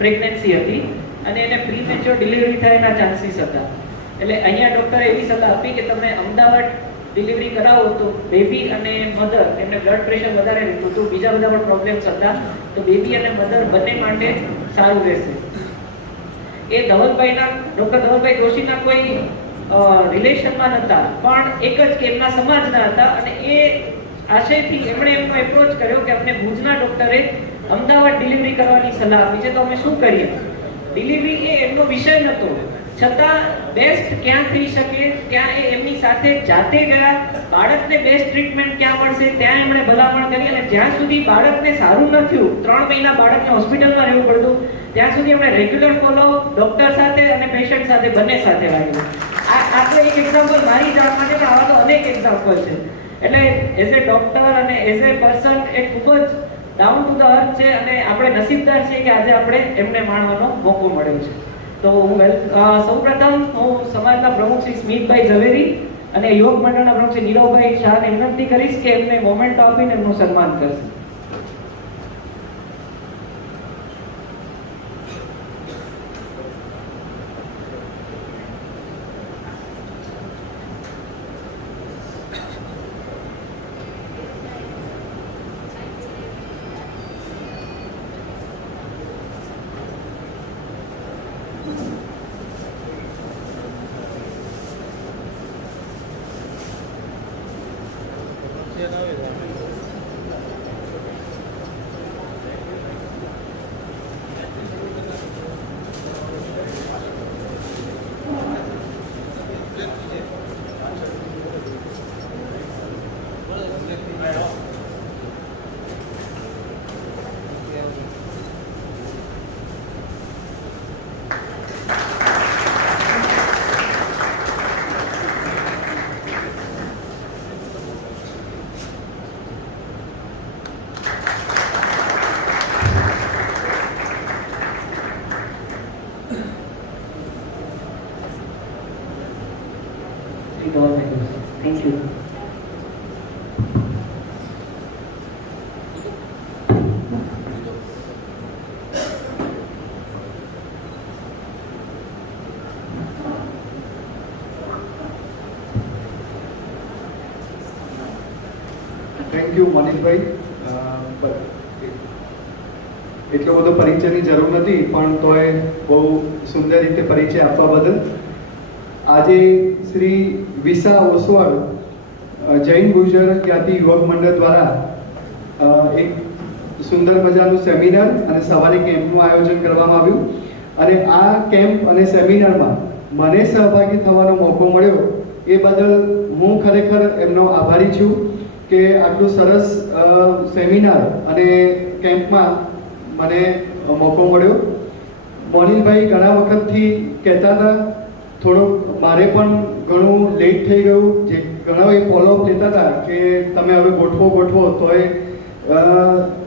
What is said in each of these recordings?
Pregnancy હતી અને એને પ્રીમેચ્યોર ડિલિવરી થાય ચાન્સીસ હતા. એટલે અહીંયા ડૉક્ટરે એવી સલાહ આપી કે તમે અમદાવાદ ડિલિવરી કરાવો તો બેબી અને મધર એમને બ્લડ પ્રેશર વધારે રહેતું હતું, બીજા બધા પણ પ્રોબ્લેમ્સ હતા, તો બેબી અને મધર બંને માટે સારું રહેશે. એ ધવલભાઈના ડૉક્ટર ધવલભાઈ જોશીના કોઈ રિલેશનમાં નહોતા, પણ એક જ કેમના સમાજના હતા અને એ આશયથી એમણે એમનો એપ્રોચ કર્યો કે અમને ભુજના ડૉક્ટરે અમદાવાદ ડિલિવરી કરવાની સલાહ આપી છે, તો અમે શું કરીએ. ડિલિવરી એ એમનો વિષય નહોતો, છતાં બેસ્ટ ક્યાં થઈ શકે ત્યાં એ એમની સાથે જાતે ગયા, બાળકને બેસ્ટ ટ્રીટમેન્ટ ક્યાં મળશે ત્યાં એમણે ભલામણ કરી અને જ્યાં સુધી બાળકને સારું ન થયું, 3 મહિના બાળકને હોસ્પિટલમાં રહેવું પડતું, ત્યાં સુધી એમણે રેગ્યુલર ફોલો ડૉક્ટર સાથે અને પેશન્ટ સાથે બંને સાથે રાખ્યું. આ તો એક એક્ઝામ્પલ મારી જાત માટે, પણ આવા તો અનેક એક્ઝામ્પલ છે. એટલે એઝ એ ડૉક્ટર અને એઝ એ પર્સન એ ખૂબ જ ડાઉન ટુ ધ અર્થ છે અને આપણે નસીબદાર છીએ કે આજે આપણે એમને માણવાનો મોકો મળ્યો છે. તો હું સૌપ્રથમ હું સમાજના પ્રમુખ શ્રી સ્મિતભાઈ ઝવેરી અને યુવક મંડળના પ્રમુખ શ્રી નીરવભાઈ શાહને વિનંતી કરીશ કે એમને મોમેન્ટ આપીને એમનું સન્માન કરશે. Thank you. થેન્ક યુ મનીષભાઈ. એટલો બધો પરિચયની જરૂર નથી, પણ તોય બહુ સુંદર રીતે પરિચય આપવા બદલ. આજે શ્રી વિસા ઓસવાળ જૈન ગુર્જર જ્ઞાતિ યુવક મંડળ દ્વારા એક સુંદર મજાનું સેમિનાર અને સવારે કેમ્પનું આયોજન કરવામાં આવ્યું અને આ કેમ્પ અને સેમિનારમાં મને સહભાગી થવાનો મોકો મળ્યો એ બદલ હું ખરેખર એમનો આભારી છું કે આટલું સરસ સેમિનાર અને કેમ્પમાં મને મોકો મળ્યો. મોનિલભાઈ ઘણા વખતથી કહેતા હતા, થોડુંક મારે પણ ઘણું લેટ થઈ ગયું, જે ઘણા એ ફોલોઅપ લેતા હતા કે તમે હવે ગોઠવો તોય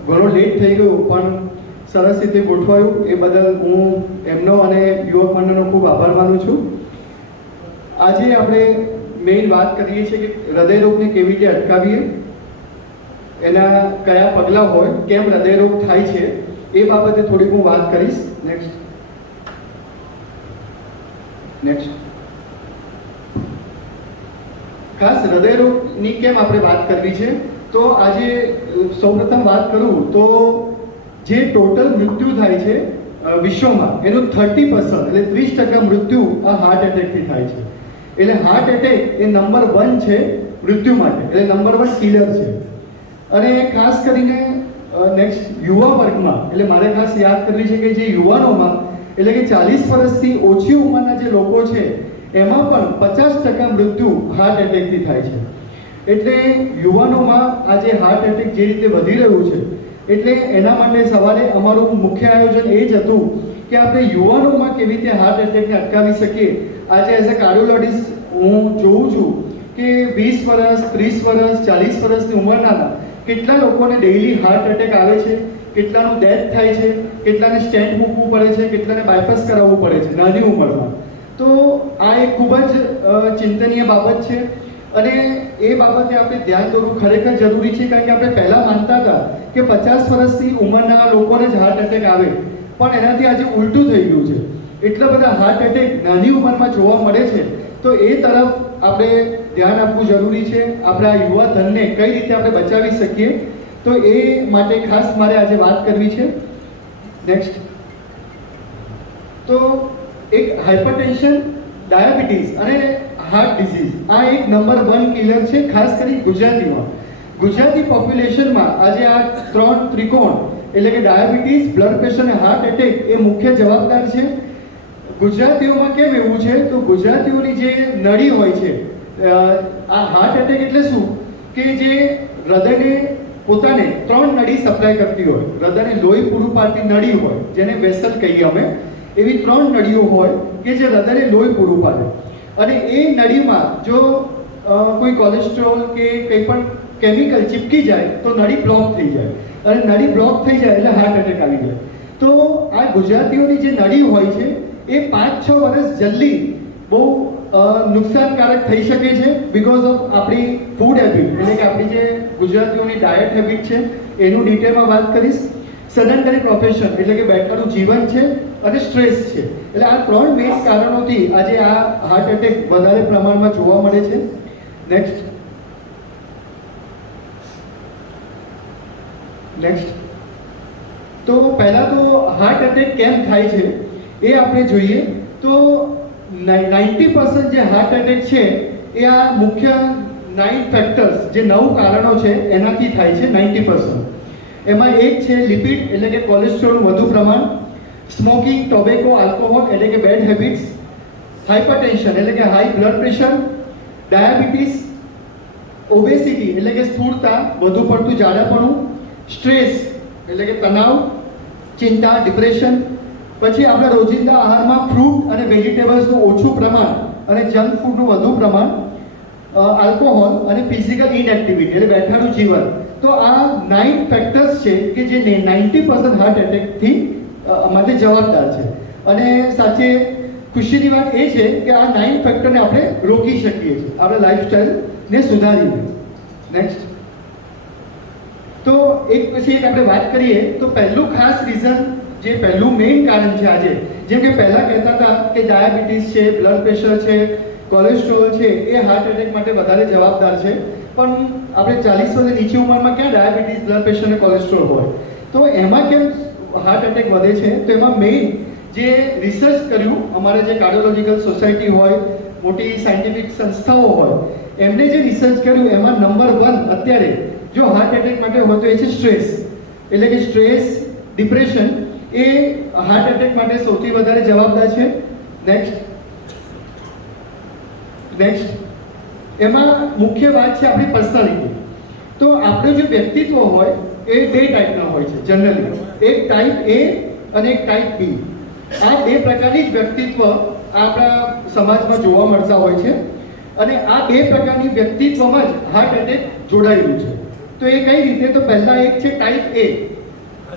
ઘણું લેટ થઈ ગયું, પણ સરસ રીતે ગોઠવાયું એ બદલ હું એમનો અને યુવક મંડળનો ખૂબ આભાર માનું છું. આજે આપણે મેઇન વાત કરીએ છીએ કે હૃદયરોગને કેવી રીતે અટકાવીએ, એના કયા પગલાં હોય, કેમ હૃદયરોગ થાય છે એ બાબતે થોડીક હું વાત કરીશ. નેક્સ્ટ ખાસ હૃદયરોગની કેમ આપણે વાત કરવી છે, તો આજે સૌપ્રથમ વાત કરું તો જે ટોટલ મૃત્યુ થાય છે વિશ્વમાં એનું 30% એટલે 30% મૃત્યુ આ હાર્ટ એટેકથી થાય છે. એટલે હાર્ટ એટેક એ નંબર 1 છે મૃત્યુ માટે, એટલે નંબર 1 કિલર છે. અને ખાસ કરીને નેક્સ્ટ યુવા વર્ગમાં, એટલે મારે ખાસ યાદ કરવી છે કે જે યુવાનોમાં એટલે કે 40 વર્ષથી ઓછી ઉંમરના જે લોકો છે એમાં પણ 50% મૃત્યુ હાર્ટ એટેકથી થાય છે. એટલે યુવાનોમાં આજે હાર્ટ એટેક જે રીતે વધી રહ્યું છે, એટલે એના માટે સવારે અમારું મુખ્ય આયોજન એ જ હતું કે આપણે યુવાનોમાં કેવી રીતે હાર્ટ એટેકને અટકાવી શકીએ. આજે એઝ અ કાર્ડિયોલોજિસ્ટ હું જોઉં છું કે 20 વર્ષ, 30 વર્ષ, 40 વર્ષની ઉંમરના કેટલા લોકોને ડેઇલી હાર્ટ એટેક આવે છે, કેટલાનું ડેથ થાય છે, કેટલાને સ્ટેન્ટ મૂકવું પડે છે, કેટલાને બાયપાસ કરાવવું પડે છે નાની ઉંમરમાં. તો આ એક ખૂબ જ ચિંતનીય બાબત છે અને એ બાબતે આપણે ધ્યાન દોરવું ખરેખર જરૂરી છે. કારણ કે આપણે પહેલાં માનતા હતા કે 50 વર્ષથી ઉંમરના લોકોને જ હાર્ટ એટેક આવે, પણ એનાથી આજે ઉલટું થઈ ગયું છે. એટલા બધા હાર્ટ એટેક નાની ઉંમરમાં જોવા મળે છે. તો એ તરફ આપણે ધ્યાન આપવું જરૂરી છે. આપણા યુવા ધનને કઈ રીતે આપણે બચાવી શકીએ, તો એ માટે ખાસ મારે આજે વાત કરવી છે. નેક્સ્ટ, તો એક હાઇપરટેન્શન, ડાયાબિટીસ અને હાર્ટ ડિઝીઝ આ એક નંબર 1 કિલર છે, ખાસ કરી ગુજરાતીમાં. ગુજરાતી પોપ્યુલેશનમાં આજે આ 3 ત્રિકોણ એટલે કે ડાયાબિટીસ, બ્લડ પ્રેશર અને હાર્ટ એટેક એ મુખ્ય જવાબદાર છે. ગુજરાતીઓમાં કેમ એવું છે, તો ગુજરાતીઓની જે નળી હોય છે, આ હાર્ટ એટેક એટલે શું કે જે હૃદયને પોતાને 3 નળી સપ્લાય કરતી હોય, હૃદયને લોહી પૂરું પાડતી નળી હોય, જેને વેસલ કહીએ અમે, એવી 3 નળીઓ હોય કે જે હૃદયને લોહી પૂરું પાડે. અને એ નળીમાં જો કોઈ કોલેસ્ટ્રોલ કે કંઈ પણ કેમિકલ ચીપકી જાય તો નળી બ્લોક થઈ જાય, અને નળી બ્લોક થઈ જાય એટલે હાર્ટ એટેક આવી જાય. તો આ ગુજરાતીઓની જે નળી હોય છે એ 5-6 વર્ષ જલ્દી બહુ નુકસાનકારક થઈ શકે છે, બીકોઝ ઓફ આપણી ફૂડ હેબિટ, એટલે કે આપણી જે ગુજરાતીઓની ડાયટ હેબિટ છે એનું ડિટેલમાં વાત કરીશ. સેડન્ટરી પ્રોફેશન એટલે કે બેઠાનું જીવન છે, અને સ્ટ્રેસ છે. એટલે આ 3 મેઇન કારણોથી આજે આ હાર્ટ એટેક વધારે પ્રમાણમાં જોવા મળે છે. નેક્સ્ટ, તો પહેલા તો હાર્ટ એટેક કેમ થાય છે એ આપણે જોઈએ. તો 90% જે હાર્ટ એટેક છે એ આ મુખ્ય 9 ફેક્ટર્સ, જે 9 કારણો છે એનાથી થાય છે. 90%. એમાં એક છે લિપિડ એટલે કે કોલેસ્ટ્રોલનું વધુ પ્રમાણ, સ્મોકિંગ, ટોબેકો, આલ્કોહોલ એટલે કે બેડ હેબિટ્સ, હાઇપરટેન્શન એટલે કે high blood pressure, diabetes, obesity એટલે કે સ્થૂળતા, વધુ પડતું જાડાપણું, સ્ટ્રેસ એટલે કે તણાવ, ચિંતા, ડિપ્રેશન. પછી આપણા રોજિંદા આહારમાં ફ્રૂટ અને વેજીટેબલ્સનું ઓછું પ્રમાણ અને જંક ફૂડનું વધુ પ્રમાણ, આલ્કોહોલ અને ફિઝિકલ ઇનએક્ટિવિટી એટલે બેઠાનું જીવન. તો આ 9 ફેક્ટર્સ છે કે જે 90% હાર્ટ એટેકથી માટે જવાબદાર છે. અને સાચે ખુશીની વાત એ છે કે આ 9 ફેક્ટરને આપણે રોકી શકીએ છીએ આપણા લાઈફસ્ટાઈલને સુધારીને. નેક્સ્ટ, તો એક પછી એક આપણે વાત કરીએ તો પહેલું ખાસ રીઝન, જે પહેલું મેઇન કારણ છે આજે, જેમ કે પહેલા કહેતા હતા કે ડાયાબિટીસ છે, બ્લડ પ્રેશર છે, કોલેસ્ટ્રોલ છે, એ હાર્ટ એટેક માટે વધારે જવાબદાર છે. પણ આપણે 40 વર્ષની નીચી ઉંમરમાં ક્યાં ડાયાબિટીસ, બ્લડ પ્રેશર અને કોલેસ્ટ્રોલ હોય? તો એમાં કેમ હાર્ટ એટેક વધે છે? તો એમાં મેઇન જે રિસર્ચ કર્યું, અમારા જે કાર્ડિયોલોજિકલ સોસાયટી હોય, મોટી સાયન્ટિફિક સંસ્થાઓ હોય, એમને જે રિસર્ચ કર્યું એમાં નંબર 1 અત્યારે જો હાર્ટ એટેક માટે હોય તો એ છે સ્ટ્રેસ. એટલે કે સ્ટ્રેસ, ડિપ્રેશન એ હાર્ટ એટેક માટે સૌથી વધારે જવાબદાર છે. નેક્સ્ટ, એમાં મુખ્ય વાત છે આપણી પર્સનાલિટી. તો આપણું જે વ્યક્તિત્વ હોય એ 2 ટાઈપના હોય છે જનરલી, એક ટાઈપ A અને એક ટાઈપ B. આ 2 પ્રકારની જ વ્યક્તિત્વ આપણા સમાજમાં જોવા મળતા હોય છે, અને આ 2 પ્રકારની વ્યક્તિત્વમાં જ હાર્ટ એટેક જોડાયેલું છે. તો એ કઈ રીતે? તો પહેલા એક છે ટાઈપ A.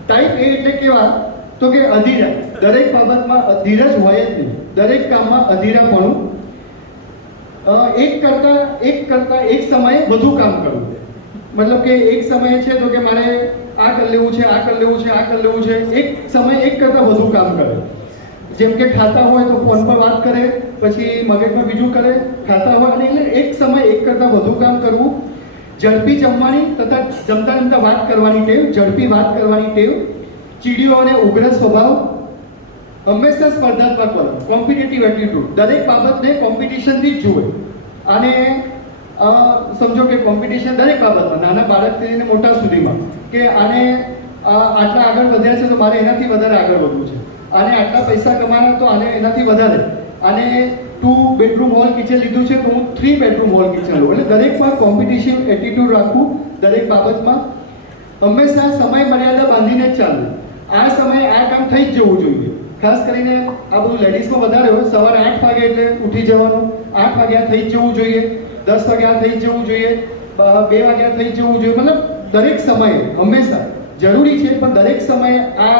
ટાઈપ A એટલે કેવા? તો કે અધીરા. દરેક બાબતમાં ધીરજ હોય જ નહીં, દરેક કામમાં અધીરાપણું, એક કરતા એક સમયે બધું કામ કરવું. મતલબ કે એક સમયે છે તો કે મારે આ કરી લેવું છે, આ કરી લેવું છે, આ કરી લેવું છે, એક સમયે એક કરતા વધુ કામ કરે. જેમ કે ખાતા હોય તો ફોન પર વાત કરે, પછી મગજમાં બીજું કરે, ખાતા હોય, અને એટલે એક સમયે એક કરતા વધુ કામ કરવું. ઝડપી જમવાની તથા જમતા જમતા વાત કરવાની ટેવ, ઝડપી વાત કરવાની ટેવ, ચીડિયો અને ઉગ્ર સ્વભાવ, હંમેશા સ્પર્ધાત્મક બનો, કોમ્પિટિટિવ એટીટ્યુડ, દરેક બાબતને કોમ્પિટિશનથી જ જુએ. અને સમજો કે કોમ્પિટિશન દરેક બાબતમાં, નાના બાળકથી લઈને મોટા સુધીમાં, કે આને આટલા આગળ વધ્યા છે તો મારે એનાથી વધારે આગળ વધવું છે, આને આટલા પૈસા કમાના તો આને એનાથી વધારે, આને 2 બેડરૂમ હોલ કિચન લીધું છે તો હું 3 બેડરૂમ હોલ કિચન લઉં. એટલે દરેકમાં કોમ્પિટિશન એટીટ્યુડ રાખવું, દરેક બાબતમાં. હંમેશા સમય મર્યાદા બાંધીને જ ચાલવું. આ સમયે આ કામ થઈ જ જવું જોઈએ. ખાસ કરીને આ બધું લેડીઝમાં વધારે હોય, સવારે 8 વાગે એટલે ઉઠી જવાનું, 8 વાગ્યા થઈ જ જવું જોઈએ, 10 વાગ્યા થઈ જ જવું જોઈએ, 2 વાગ્યા થઈ જ જવું જોઈએ. મતલબ દરેક સમયે હંમેશા જરૂરી છે, પણ દરેક સમયે આ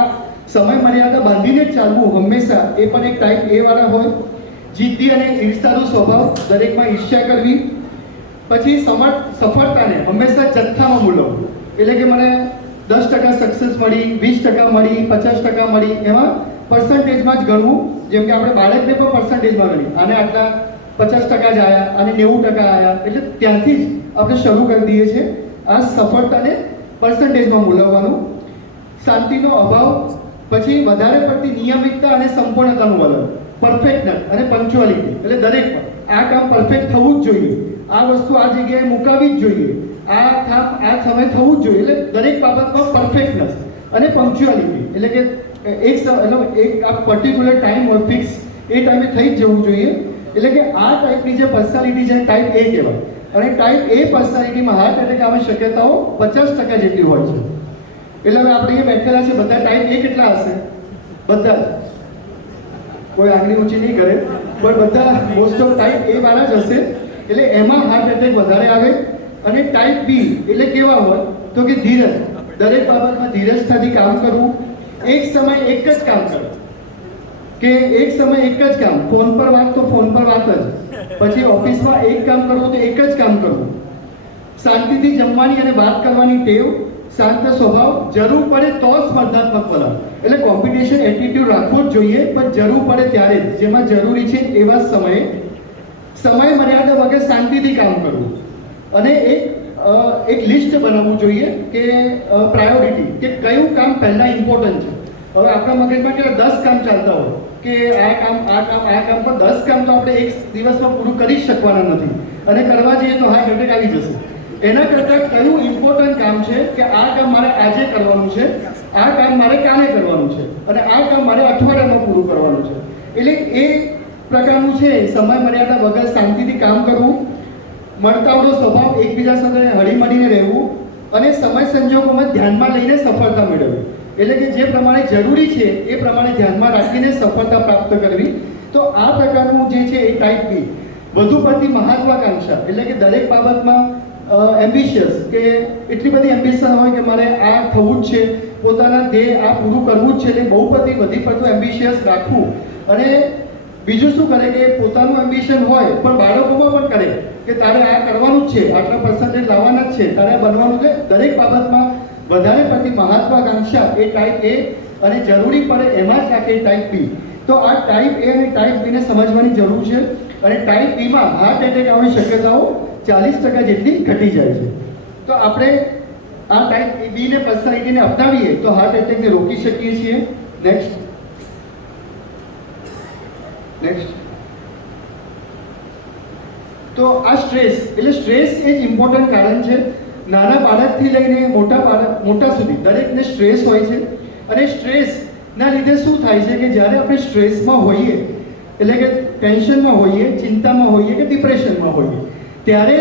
સમય મર્યાદા બાંધીને જ ચાલવું હંમેશા. એ પણ એક ટાઈપ A વાળા હોય. જિદ્દી અને ઈર્ષાળુ સ્વભાવ, દરેકમાં ઈર્ષ્યા કરવી. પછી સફળતાને હંમેશા જથ્થામાં મૂલવવું, એટલે કે મને 10% સક્સેસ મળી, 20% મળી, 50% મળી, એમાં પર્સન્ટેજમાં જ ગણવું. જેમ કે આપણે બાળકને પણ પર્સન્ટેજમાં ગણી, આને આટલા 50% જ આવ્યા, આને 90% આવ્યા, એટલે ત્યાંથી જ આપણે શરૂ કરી દઈએ છીએ આ સફળતાને પર્સન્ટેજમાં મૂલવવાનું. શાંતિનો અભાવ, પછી વધારે પડતી નિયમિતતા અને સંપૂર્ણતાનું વલણ, પરફેક્ટનેસ અને પંક્ચ્યુઆલિટી, એટલે દરેક આ કામ પરફેક્ટ થવું જ જોઈએ, આ વસ્તુ આ જગ્યાએ મુકાવી જ જોઈએ, આ કામ આ સમય થવું જ જોઈએ, એટલે દરેક બાબતમાં પરફેક્ટનેસ અને પંક્ચ્યુઆલિટી, એટલે કે એક આ પર્ટિક્યુલર ટાઈમ હોય ફિક્સ, એ ટાઈમે થઈ જ જવું જોઈએ. એટલે કે આ ટાઈપની જે પર્સનાલિટી છે ટાઈપ એ કહેવાય. અને ટાઈપ એ પર્સનાલિટીમાં હાર્ટ એટેક આવવાની શક્યતાઓ 50% જેટલી હોય છે. એટલે હવે આપણે અહીંયા બેઠેલા છે બધા ટાઈપ એ કેટલા હશે? બધા, કોઈ આંગળી ઊંચી નહીં કરે, પણ બધા મોસ્ટ ઓફ ટાઈપ એ વાળા જ હશે. એટલે એમાં હાર્ટ એટેક વધારે આવે. અને ટાઈપ બી એટલે કેવા હોય તો કે ધીરજ, દરેક બાબતમાં ધીરજતાથી કામ કરવું, એક સમય એક જ કામ કરવું, કે એક સમય એક જ કામ, ફોન પર વાત તો ફોન પર વાત જ, પછી ઓફિસમાં એક કામ કરવું તો એક જ કામ કરવું, શાંતિથી જમવાની અને વાત કરવાની ટેવ, શાંત સ્વભાવ, જરૂર પડે તો સ્પર્ધાત્મક વલણ, એટલે કોમ્પિટિશન એટીટ્યુડ રાખવો જ જોઈએ, પણ જરૂર પડે ત્યારે જ, જેમાં જરૂરી છે એવા સમયે, સમય મર્યાદા વગર શાંતિથી કામ કરવું. અને એક લિસ્ટ બનાવવું જોઈએ કે પ્રાયોરિટી, કે કયું કામ પહેલા ઇમ્પોર્ટન્ટ છે. હવે આપણા મગજમાં કેટલા 10 કામ ચાલતા હોય કે આ કામ પણ 10 કામ તો આપણે એક દિવસમાં પૂરું કરી જ શકવાના નથી, અને કરવા જઈએ તો હાર્ટ એટેક આવી જશે. એના કરતાં કયું ઇમ્પોર્ટન્ટ કામ છે કે આ કામ મારે આજે કરવાનું છે, આ કામ મારે કાલે કરવાનું છે, અને આ કામ મારે અઠવાડિયામાં પૂરું કરવાનું છે. એટલે એ પ્રકારનું છે સમય મર્યાદા વગર શાંતિથી કામ કરવું, મળતાવડો સ્વભાવ, એકબીજા સાથે હળીમળીને રહેવું, અને સમય સંજોગોમાં ધ્યાનમાં લઈને સફળતા મેળવવી. એટલે કે જે પ્રમાણે જરૂરી છે એ પ્રમાણે ધ્યાનમાં રાખીને સફળતા પ્રાપ્ત કરવી. તો આ પ્રકારનું જે છે એ ટાઈપ બી. વધુ પડતી મહત્વાકાંક્ષા, એટલે કે દરેક બાબતમાં એમ્બિશિયસ, કે એટલી બધી એમ્બિશન હોય કે મારે આ થવું જ છે, પોતાના ધ્યેય આ પૂરું કરવું જ છે, એટલે બહુ બધી વધી પડતું એમ્બિશિયસ રાખવું. અને બીજું શું કરે કે પોતાનું એમ્બિશન હોય પણ બાળકોમાં પણ કરે કે તારે આ કરવાનું જ છે, આટલા પર્સન્ટેજ લાવવાના જ છે, તારે બનવાનું છે. દરેક બાબતમાં વધારે પડતી મહત્વાકાંક્ષા એ ટાઈપ એ, અને જરૂરી પડે એમાં જ રાખે ટાઈપ બી. તો આ ટાઈપ એ અને ટાઈપ બીને સમજવાની જરૂર છે. અને ટાઈપ બીમાં હાર્ટ એટેક આવવાની શક્યતાઓ 40% જેટલી ઘટી જાય છે. તો આપણે આ ટાઈપ બી ને પર્સનાલિટીને અપનાવીએ તો હાર્ટ એટેકને રોકી શકીએ છીએ. નેક્સ્ટ. તો આ સ્ટ્રેસ, એટલે સ્ટ્રેસ એ જ ઇમ્પોર્ટન્ટ કારણ છે. નાના બાળકથી લઈને મોટા સુધી દરેકને સ્ટ્રેસ હોય છે. અને સ્ટ્રેસના લીધે શું થાય છે કે જ્યારે આપણે સ્ટ્રેસમાં હોઈએ, એટલે કે ટેન્શનમાં હોઈએ, ચિંતામાં હોઈએ કે ડિપ્રેશનમાં હોઈએ, ત્યારે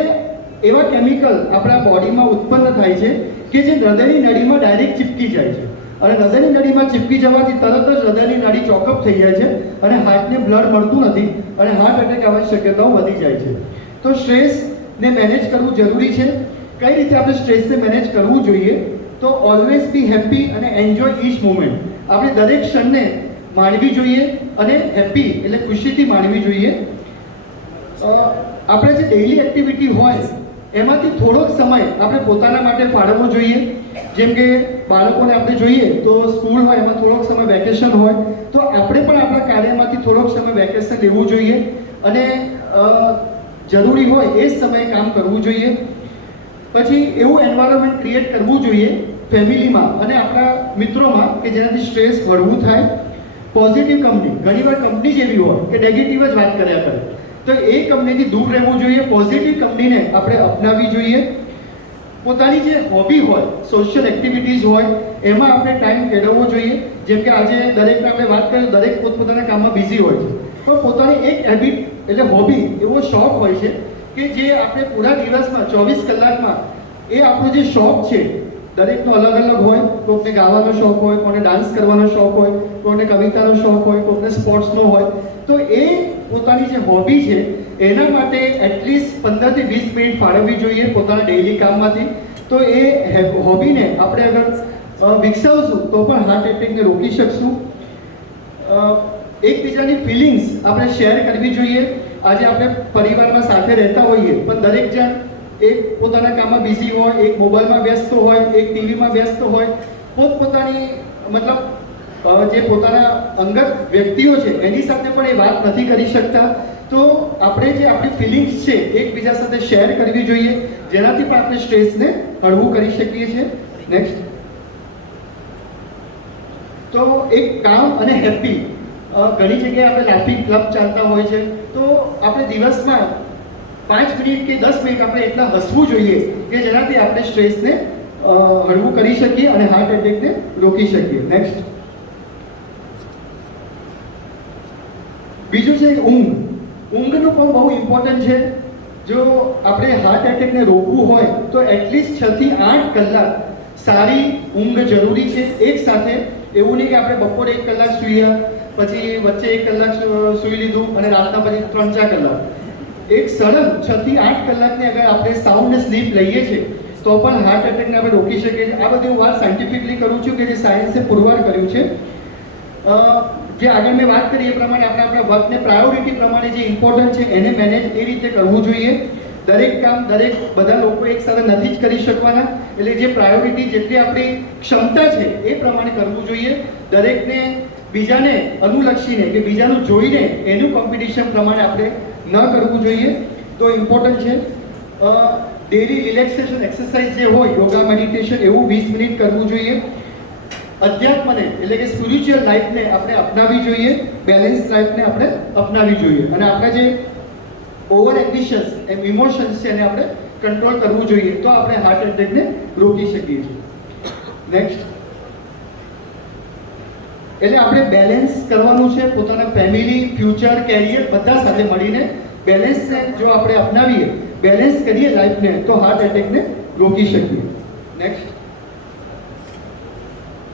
એવા કેમિકલ આપણા બોડીમાં ઉત્પન્ન થાય છે કે જે હૃદયની નળીમાં ડાયરેક્ટ ચીપકી જાય છે. અને હૃદયની નળીમાં ચીપકી જવાથી તરત જ હૃદયની નાડી ચોકઅપ થઈ જાય છે, અને હાર્ટને બ્લડ મળતું નથી, અને હાર્ટ એટેક આવવાની શક્યતાઓ વધી જાય છે. તો સ્ટ્રેસને મેનેજ કરવું જરૂરી છે. કઈ રીતે આપણે સ્ટ્રેસને મેનેજ કરવું જોઈએ? તો ઓલવેઝ બી હેપી અને એન્જોય ઈચ મોમેન્ટ. આપણે દરેક ક્ષણને માણવી જોઈએ અને હેપી એટલે ખુશીથી માણવી જોઈએ. આપણે જે ડેઇલી એક્ટિવિટી હોય એમાંથી થોડોક સમય આપણે પોતાના માટે ફાળવવો જોઈએ. જેમ કે બાળકોને આપણે જોઈએ તો સ્કૂલ હોય એમાં થોડોક સમય વેકેશન હોય, તો આપણે પણ આપણા કાર્યમાંથી થોડોક સમય વેકેશન લેવું જોઈએ, અને જરૂરી હોય એ જ સમયે કામ કરવું જોઈએ. પછી એવું એન્વાયરમેન્ટ ક્રિએટ કરવું જોઈએ ફેમિલીમાં અને આપણા મિત્રોમાં કે જેનાથી સ્ટ્રેસ હળવું થાય. પોઝિટિવ કંપની, ઘણીવાર કંપની જેવી હોય કે નેગેટિવ જ વાત કર્યા કરે, તો એ કંપનીથી દૂર રહેવું જોઈએ. પોઝિટિવ કંપનીને આપણે અપનાવવી જોઈએ. પોતાની જે હોબી હોય, સોશિયલ એક્ટિવિટીઝ હોય, એમાં આપણે ટાઈમ ફેરવવો જોઈએ. જેમ કે આજે દરેકને આપણે વાત કરીએ, દરેક પોતપોતાના કામમાં બિઝી હોય છે, પણ પોતાની એક હેબિટ એટલે હોબી, એવો શોખ હોય છે કે જે આપણે પૂરા દિવસમાં 24 કલાકમાં એ આપણો જે શોખ છે દરેકનો અલગ અલગ હોય. કોઈને ગાવાનો શોખ હોય, કોઈને ડાન્સ કરવાનો શોખ હોય, કોઈને કવિતાનો શોખ હોય, કોઈને સ્પોર્ટ્સનો હોય. તો એ પોતાની જે હોબી છે એના માટે એટલીસ્ટ 15 થી 20 મિનિટ ફાળવવી જોઈએ પોતાના ડેઇલી કામમાંથી. તો એ હોબીને આપણે અગર વિકસાવશું તો પણ હાર્ટ એટેકને રોકી શકશું. એકબીજાની ફિલિંગ્સ આપણે શેર કરવી જોઈએ. આજે આપણે પરિવારમાં સાથે રહેતા હોઈએ પણ દરેક જણ એક પોતાના કામમાં બિઝી હોય, એક મોબાઈલમાં વ્યસ્ત હોય, એક ટીવીમાં વ્યસ્ત હોય, પોતપોતાની મતલબ જે પોતાના અંગત વ્યક્તિઓ છે એની સાથે પણ એ વાત નથી કરી શકતા. તો આપણે જે આપણી ફિલિંગ્સ છે એકબીજા સાથે શેર કરવી જોઈએ, જેનાથી પણ આપણે સ્ટ્રેસને હળવું કરી શકીએ છીએ. નેક્સ્ટ, તો એક કામ અને હેપી, ઘણી જગ્યાએ આપણે લાફિંગ ક્લબ ચાલતા હોય છે, તો આપણે દિવસમાં 5 મિનિટ કે 10 મિનિટ આપણે એટલા હસવું જોઈએ કે જેનાથી આપણે સ્ટ્રેસને હળવું કરી શકીએ અને હાર્ટ એટેકને રોકી શકીએ. નેક્સ્ટ, બીજું છે ઊંઘ. ઊંઘનું પણ બહુ ઇમ્પોર્ટન્ટ છે. જો આપણે હાર્ટ એટેકને રોકવું હોય તો એટલીસ્ટ 6 થી 8 કલાક સારી ઊંઘ જરૂરી છે એક સાથે. એવું નહીં કે આપણે બપોરે 1 કલાક સૂયા, પછી વચ્ચે 1 કલાક સૂઈ લીધું અને રાતના પછી 3-4 કલાક. એક સળંગ 6 થી 8 કલાકની અગર આપણે સાઉન્ડ સ્લીપ લઈએ છીએ તો પણ હાર્ટ એટેકને આપણે રોકી શકીએ છીએ. આ બધી હું વાત સાયન્ટિફિકલી કરું છું કે જે સાયન્સે પુરવાર કર્યું છે. જે આગળ મેં વાત કરી એ પ્રમાણે આપણે આપણા વર્કને પ્રાયોરિટી પ્રમાણે જે ઇમ્પોર્ટન્ટ છે એને મેનેજ એ રીતે કરવું જોઈએ. દરેક કામ બધા લોકો એક સાથે નથી જ કરી શકવાના, એટલે જે પ્રાયોરિટી જેટલી આપણી ક્ષમતા છે એ પ્રમાણે કરવું જોઈએ. દરેકને બીજાને અનુલક્ષીને કે બીજાનું જોઈને એનું કોમ્પિટિશન પ્રમાણે આપણે ન કરવું જોઈએ. તો ઇમ્પોર્ટન્ટ છે. ડેલી રિલેક્સેશન એક્સરસાઇઝ જે હોય, યોગા, મેડિટેશન, એવું 20 મિનિટ કરવું જોઈએ. અધ્યાત્મને એટલે કે સ્પિરિચ્યુઅલ લાઈફને આપણે અપનાવવી જોઈએ, બેલેન્સ લાઈફને આપણે અપનાવવી જોઈએ અને આપણા જે ઓવર એમ્બિશન્સ ઇમોશન્સ છે એને આપણે કંટ્રોલ કરવું જોઈએ. તો આપણે હાર્ટ એટેકને રોકી શકીએ છીએ. નેક્સ્ટ, એટલે આપણે બેલેન્સ કરવાનું છે પોતાના ફેમિલી, ફ્યુચર, કેરિયર બધા સાથે મળીને બેલેન્સને જો આપણે અપનાવીએ, બેલેન્સ કરીએ લાઈફને, તો હાર્ટ એટેકને રોકી શકીએ. નેક્સ્ટ,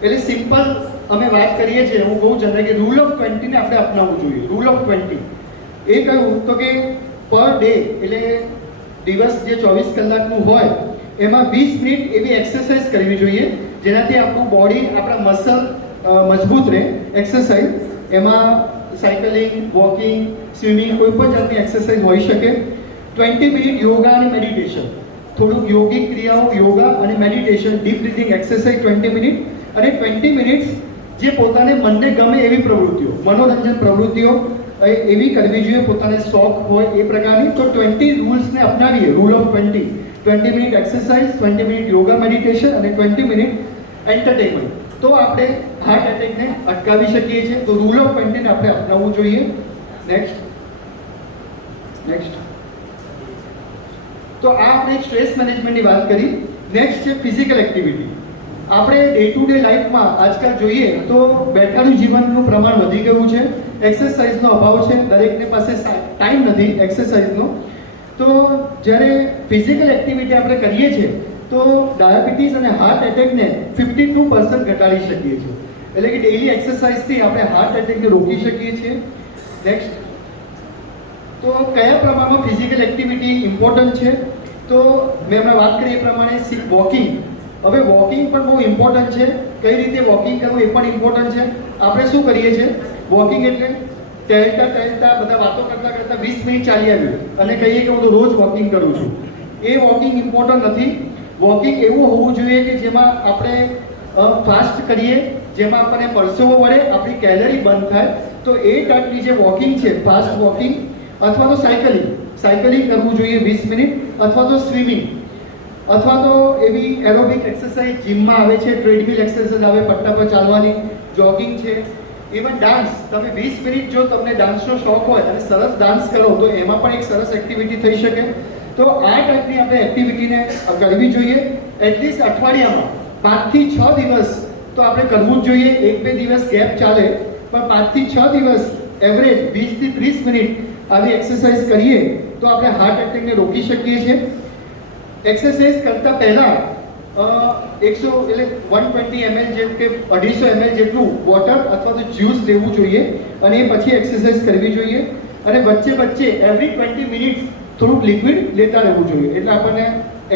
એટલે સિમ્પલ અમે વાત કરીએ છીએ, હું બહુ જનરલ કે રૂલ ઓફ 20 ને આપણે અપનાવવું જોઈએ. રૂલ ઓફ 20 એ કહ્યું તો કે પર ડે એટલે દિવસ જે 24 કલાકનું હોય એમાં 20 મિનિટ એવી એક્સરસાઇઝ કરવી જોઈએ જેનાથી આપણું બોડી, આપણા મસલ મજબૂત રહે. એક્સરસાઇઝ એમાં સાયકલિંગ, વોકિંગ, સ્વિમિંગ, કોઈ પણ જાતની એક્સરસાઇઝ હોઈ શકે. 20 મિનિટ યોગા અને મેડિટેશન, થોડુંક યોગિક ક્રિયાઓ, યોગા અને meditation, deep breathing exercise 20 minute અને 20 મિનિટ્સ જે પોતાને મનને ગમે એવી પ્રવૃત્તિઓ, મનોરંજન પ્રવૃત્તિઓ એવી કરવી જોઈએ, પોતાને શોખ હોય એ પ્રકારની. તો 20 રૂલ્સને અપનાવીએ. Rule of 20 minute exercise, 20 minute yoga meditation અને 20 મિનિટ એન્ટરટેનમેન્ટ, તો આપણે હાર્ટ એટેકને અટકાવી શકીએ છીએ. તો રૂલ ઓફ 20 ને આપણે અપનાવવું જોઈએ. નેક્સ્ટ, તો આ આપણે સ્ટ્રેસ મેનેજમેન્ટની વાત કરી. નેક્સ્ટ છે ફિઝિકલ એક્ટિવિટી. આપણે ડે ટુ ડે લાઈફમાં આજકાલ જોઈએ તો બેઠાનું જીવનનું પ્રમાણ વધી ગયું છે, એક્સરસાઇઝનો અભાવ છે, દરેકને પાસે ટાઈમ નથી એક્સરસાઇઝનો. તો જ્યારે ફિઝિકલ એક્ટિવિટી આપણે કરીએ છીએ તો ડાયાબિટીસ અને હાર્ટ એટેકને 52% ઘટાડી શકીએ છીએ. એટલે કે ડેઇલી એક્સરસાઇઝથી આપણે હાર્ટ એટેકને રોકી શકીએ છીએ. નેક્સ્ટ, તો કયા પ્રમાણમાં ફિઝિકલ એક્ટિવિટી ઇમ્પોર્ટન્ટ છે? તો મેં હમણાં વાત કરી એ પ્રમાણે વોકિંગ. હવે વોકિંગ પણ બહુ ઇમ્પોર્ટન્ટ છે. કઈ રીતે વોકિંગ કરવું એ પણ ઇમ્પોર્ટન્ટ છે. આપણે શું કરીએ છીએ? વોકિંગ એટલે ટહેલતા બધા વાતો કરતા 20 મિનિટ ચાલી આવ્યું અને કહીએ કે હું તો રોજ વોકિંગ કરું છું. એ વોકિંગ ઇમ્પોર્ટન્ટ નથી. વોકિંગ એવું હોવું જોઈએ કે જેમાં આપણે ફાસ્ટ કરીએ, જેમાં આપણને પરસેવો વળે, આપણી કેલરી બંધ થાય. તો એ ટાઈપની જે વોકિંગ છે, ફાસ્ટ વોકિંગ અથવા તો સાયકલિંગ કરવું જોઈએ 20 મિનિટ, અથવા તો સ્વિમિંગ, અથવા તો એવી એરોબિક એક્સરસાઇઝ જીમમાં આવે છે, ટ્રેડમિલ એક્સરસાઇઝ આવે, પટ્ટા પર ચાલવાની, જોગિંગ છે, ઇવન ડાન્સ. તમે 20 મિનિટ જો તમને ડાન્સનો શોખ હોય અને સરસ ડાન્સ કરો તો એમાં પણ એક સરસ એક્ટિવિટી થઈ શકે. તો આ ટાઈપની આપણે એક્ટિવિટીને કરવી જોઈએ. એટલીસ્ટ અઠવાડિયામાં 5 થી 6 દિવસ તો આપણે કરવું જ જોઈએ. 1-2 દિવસ ગેપ ચાલે, પણ 5 થી 6 દિવસ એવરેજ 20 થી 30 મિનિટ આવી એક્સરસાઇઝ કરીએ તો આપણે હાર્ટ એટેકને રોકી શકીએ છીએ. એક્સરસાઇઝ કરતા પહેલા 120 ml જેમ કે 250 ml જેટલું વોટર અથવા તો જ્યુસ લેવું જોઈએ અને એ પછી એક્સરસાઇઝ કરવી જોઈએ. અને વચ્ચે એવરી 20 મિનિટ્સ થોડુંક લિક્વિડ લેતા રહેવું જોઈએ, એટલે આપણને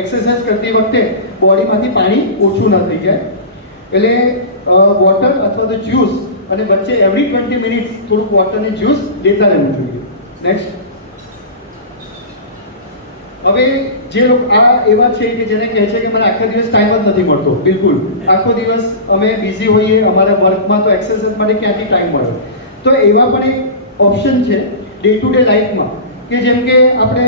એક્સરસાઇઝ કરતી વખતે બોડીમાંથી પાણી ઓછું ન થઈ જાય. એટલે વોટર અથવા તો જ્યુસ અને વચ્ચે એવરી 20 મિનિટ્સ થોડુંક વોટર અને જ્યુસ લેતા રહેવું જોઈએ. નેક્સ્ટ, હવે જે લોકો આ એવા છે કે જેને કહે છે કે મને આખા દિવસ ટાઈમ જ નથી મળતો, બિલકુલ આખો દિવસ અમે બિઝી હોઈએ અમારા વર્કમાં, તો એક્સરસાઇઝ માટે ક્યાંથી ટાઈમ મળે? તો એવા પણ એક ઓપ્શન છે ડે ટુ ડે લાઈફમાં કે જેમ કે આપણે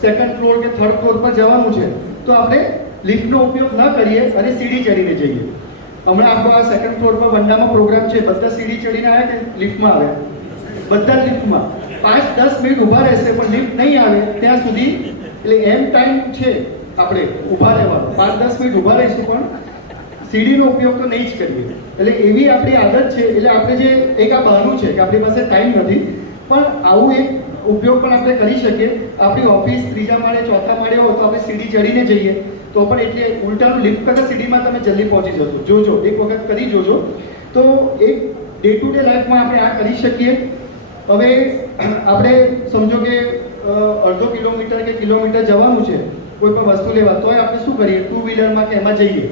સેકન્ડ ફ્લોર કે થર્ડ ફ્લોર પર જવાનું છે તો આપણે લિફ્ટનો ઉપયોગ ન કરીએ અને સીડી ચડીને જઈએ. હમણાં આપણો આ સેકન્ડ ફ્લોર પર વંડામાં પ્રોગ્રામ છે, બધા સીડી ચડીને આવ્યા કે લિફ્ટમાં આવ્યા? બધા લિફ્ટમાં 5-10 મિનિટ ઊભા રહેશે પણ લિફ્ટ નહીં આવે ત્યાં સુધી, એટલે એમ ટાઈમ છે આપણે ઊભા રહેવાનો, 5-10 મિનિટ ઊભા રહીશું પણ સીડીનો ઉપયોગ તો નહીં જ કરીએ. એટલે એવી આપણી આદત છે. એટલે આપણે જે એક આ બહાનું છે કે આપણી પાસે ટાઈમ નથી, પણ આવું એક ઉપયોગ પણ આપણે કરી શકીએ. આપણી ઓફિસ 3જા માળે 4થા માળે હોય તો આપણે સીડી ચડીને જઈએ તો પણ એટલે ઉલટાનું લિફ્ટ કરતા સીડીમાં તમે જલ્દી પહોંચી જશો. જોજો, એક વખત કરી જોજો. તો એક ડે ટુ ડે લાઈફમાં આપણે આ કરી શકીએ. હવે આપણે સમજો કે અડધો કિલોમીટર કે કિલોમીટર જવાનું છે કોઈ પણ વસ્તુ લેવા, તોય આપણે શું કરીએ, 2 વ્હીલરમાં કે એમાં જઈએ.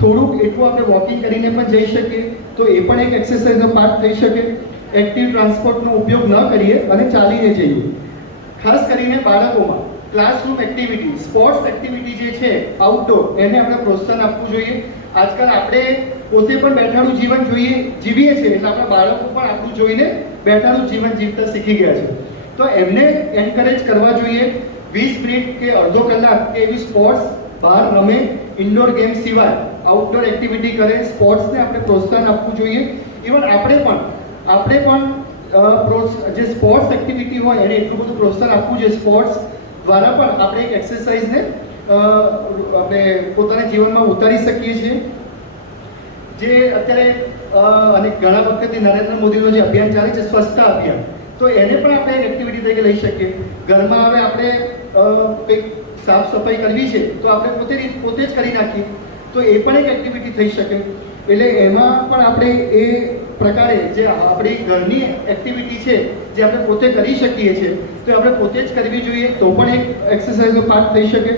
થોડુંક એટલું આપણે વોકિંગ કરીને પણ જઈ શકીએ તો એ પણ એક એક્સરસાઇઝનો પાર્ટ થઈ શકે. એક્ટિવ ટ્રાન્સપોર્ટનો ઉપયોગ ન કરીએ અને ચાલીને જઈએ. ખાસ કરીને બાળકોમાં ક્લાસરૂમ એક્ટિવિટી, સ્પોર્ટ્સ એક્ટિવિટી જે છે આઉટડોર, એને આપણે પ્રોત્સાહન આપવું જોઈએ. આજકાલ આપણે પોતે પણ બેઠાડું જીવન જીવીએ છીએ, એટલે આપણા બાળકો પણ આપણું જોઈને બેઠાડું જીવન જીવતા શીખી ગયા છે. તો એમને એન્કરેજ કરવા જોઈએ. 20 મિનિટ કે અડધો કલાક કે એવી સ્પોર્ટ્સ બહાર રમે, ઇન્ડોર ગેમ સિવાય આઉટડોર એક્ટિવિટી કરે. સ્પોર્ટ્સને આપણે પ્રોત્સાહન આપવું જોઈએ. ઇવન આપણે પણ જે સ્પોર્ટ્સ એક્ટિવિટી હોય એને એટલું બધું પ્રોત્સાહન આપવું જોઈએ. સ્પોર્ટ્સ દ્વારા પણ આપણે એક એક્સરસાઇઝને આપણે પોતાના જીવનમાં ઉતારી શકીએ છીએ. જે અત્યારે અને ઘણા વખતથી નરેન્દ્ર મોદીનો જે અભિયાન ચાલે છે, સ્વચ્છતા અભિયાન, તો એને પણ આપણે એક એક્ટિવિટી તરીકે લઈ શકીએ. ઘરમાં હવે આપણે કંઈક સાફ સફાઈ કરવી છે તો આપણે પોતે જ કરી નાખીએ, તો એ પણ એક એક્ટિવિટી થઈ શકે. એટલે એમાં પણ આપણે એ પ્રકારે જે આપણી ઘરની એક્ટિવિટી છે જે આપણે પોતે કરી શકીએ છીએ તો આપણે પોતે જ કરવી જોઈએ, તો પણ એક એક્સરસાઇઝનો પાર્ટ થઈ શકે.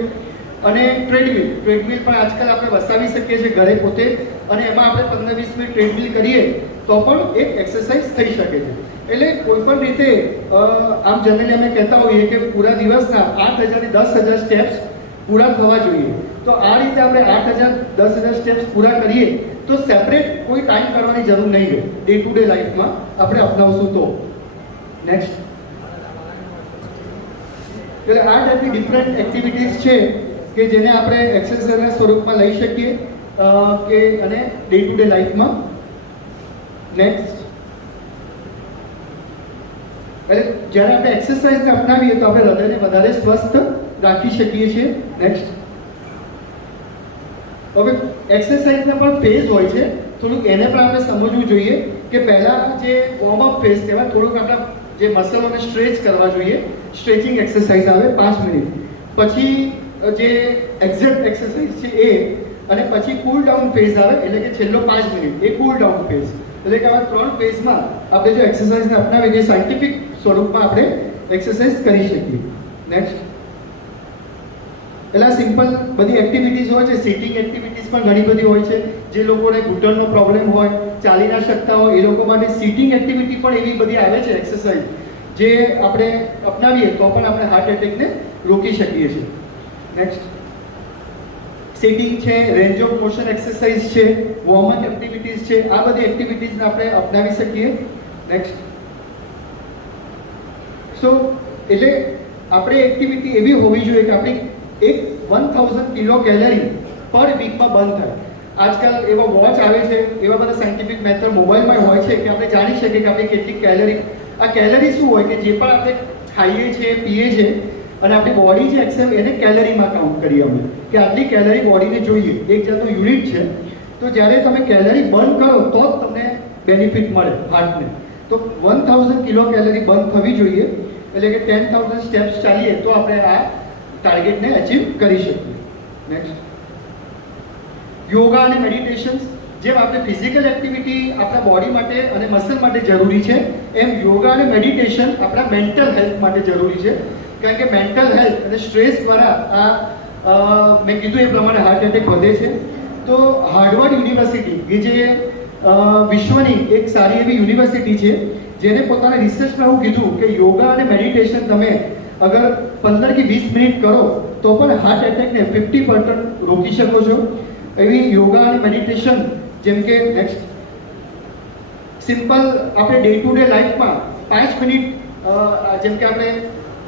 અને ટ્રેડમિલ પણ આજકાલ આપણે વસાવી શકીએ છીએ ઘરે પોતે, અને એમાં આપણે 15-20 મિનિટ ટ્રેડમિલ કરીએ તો પણ એક એક્સરસાઇઝ થઈ શકે છે. એટલે કોઈ પણ રીતે આમ જનરલી અમે કહેતા હોઈએ કે પૂરા દિવસના 8,000 થી 10,000 સ્ટેપ્સ પૂરા થવા જોઈએ. તો આ રીતે આપણે 8,000-10,000 સ્ટેપ્સ પૂરા કરીએ તો સેપરેટ કોઈ ટાઈમ કરવાની જરૂર નહીં રહે. ડે ટુ ડે લાઈફમાં આપણે અપનાવશું તો. નેક્સ્ટ, એટલે આ ટાઈપની ડિફરન્ટ એક્ટિવિટીઝ છે કે જેને આપણે એક્સરસાઇઝના સ્વરૂપમાં લઈ શકીએ કે અને ડે ટુ ડે લાઈફમાં. નેક્સ્ટ, એટલે જ્યારે આપણે એક્સરસાઇઝને અપનાવીએ તો આપણે હૃદયને વધારે સ્વસ્થ રાખી શકીએ છીએ. નેક્સ્ટ, હવે એક્સરસાઇઝના પણ ફેઝ હોય છે, થોડુંક એને પણ આપણે સમજવું જોઈએ કે પહેલાં જે વોર્મઅપ ફેઝ કહેવાય, થોડુંક આપણા જે મસલોને સ્ટ્રેચ કરવા જોઈએ. સ્ટ્રેચિંગ એક્સરસાઇઝ આવે 5 મિનિટ, પછી જે એક્ઝેક્ટ એક્સરસાઇઝ છે એ, અને પછી કૂલ ડાઉન ફેઝ આવે એટલે કે છેલ્લો 5 મિનિટ એ કૂલ ડાઉન ફેઝ. એટલે કે આવા 3 ફેઝમાં આપણે જો એક્સરસાઇઝને અપનાવીએ જે સાયન્ટિફિક સ્વરૂપમાં આપણે એક્સરસાઇઝ કરી શકીએ. નેક્સ્ટ, એટલે સિમ્પલ બધી એક્ટિવિટીઝ હોય છે. સિટિંગ એક્ટિવિટીઝ પણ ઘણી બધી હોય છે. જે લોકોને ઘૂંટણનો પ્રોબ્લેમ હોય, ચાલી ના શકતા હોય, એ લોકો માટે સિટિંગ એક્ટિવિટી પણ એવી બધી આવે છે એક્સરસાઇઝ, જે આપણે અપનાવીએ તો પણ આપણે હાર્ટ એટેકને રોકી શકીએ છીએ. નેક્સ્ટ, સિટિંગ છે, રેન્જ ઓફ મોશન એક્સરસાઇઝ છે, વોર્મઅપ એક્ટિવિટીઝ છે, આ બધી એક્ટિવિટીઝને આપણે અપનાવી શકીએ. નેક્સ્ટ, સો એટલે આપણે એક્ટિવિટી એવી હોવી જોઈએ કે આપણી એક 1000 કિલો કેલરી પર વીકમાં બંધ થાય. આજકાલ એવા વોચ આવે છે, એવા બધા સાયન્ટિફિક મેથડ મોબાઈલમાં હોય છે કે આપણે જાણી શકીએ કે આપણી કેટલી કેલરી. આ કેલરી શું હોય કે જે પણ આપણે ખાઈએ છીએ, પીએ છીએ, અને આપણી બોડી જે એક્સેપ્ટ એને કેલરીમાં કાઉન્ટ કરીએ અમે કે આટલી કેલરી બોડીને જોઈએ. એક જાતનું યુનિટ છે. તો જ્યારે તમે કેલરી બર્ન કરો તો જ તમને બેનિફિટ મળે હાર્ટને. તો 1000 કિલો કેલરી બર્ન થવી જોઈએ, એટલે કે 10,000 સ્ટેપ્સ ચાલીએ તો આપણે આ ટાર્ગેટને અચીવ કરી શકીએ. નેક્સ્ટ, યોગા અને મેડિટેશન. જેમ આપણે ફિઝિકલ એક્ટિવિટી આપણા બોડી માટે અને મસલ માટે જરૂરી છે, એમ યોગા અને મેડિટેશન આપણા મેન્ટલ હેલ્થ માટે જરૂરી છે. કારણ કે મેન્ટલ હેલ્થ અને સ્ટ્રેસ દ્વારા મેં કીધું એ પ્રમાણે હાર્ટ એટેક વધે છે. તો હાર્વર્ડ યુનિવર્સિટી કે જે વિશ્વની એક સારી એવી યુનિવર્સિટી છે, જેને પોતાના રિસર્ચમાં એવું કીધું કે યોગા અને મેડિટેશન તમે અગર 15 કે 20 મિનિટ કરો તો પણ હાર્ટ એટેકને 50% રોકી શકો છો. એવી યોગા અને મેડિટેશન, જેમ કે નેક્સ્ટ સિમ્પલ આપણે ડે ટુ ડે લાઈફમાં 5 મિનિટ, જેમ કે આપણે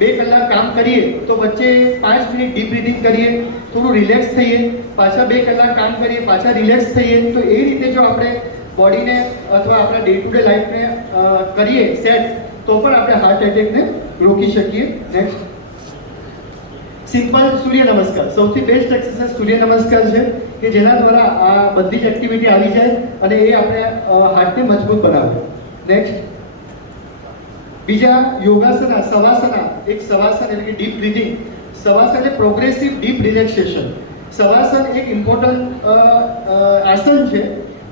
2 કલાક કામ કરીએ તો વચ્ચે 5 મિનિટ ડીપ બ્રીથિંગ કરીએ, થોડું રિલેક્સ થઈએ, પાછા 2 કલાક કામ કરીએ, પાછા રિલેક્સ થઈએ. તો એ રીતે જો આપણે બોડીને અથવા આપણા ડે ટુ ડે લાઈફને કરીએ સેટ, તો પણ આપણે હાર્ટ એટેકને રોકી શકીએ. નેક્સ્ટ સિમ્પલ સૂર્ય નમસ્કાર. સૌથી બેસ્ટ એક્સરસાઇઝ સૂર્ય નમસ્કાર છે કે જેના દ્વારા આ બધી જ એક્ટિવિટી આવી જાય અને એ આપણે હાર્ટને મજબૂત બનાવે. નેક્સ્ટ બીજા યોગાસના, સવાસના. એક સવાસન એટલે કે ડીપ બ્રીથિંગ. સવાસન એટલે પ્રોગ્રેસિવ ડીપ રિલેક્સેશન. સવાસન એક ઇમ્પોર્ટન્ટ આસન છે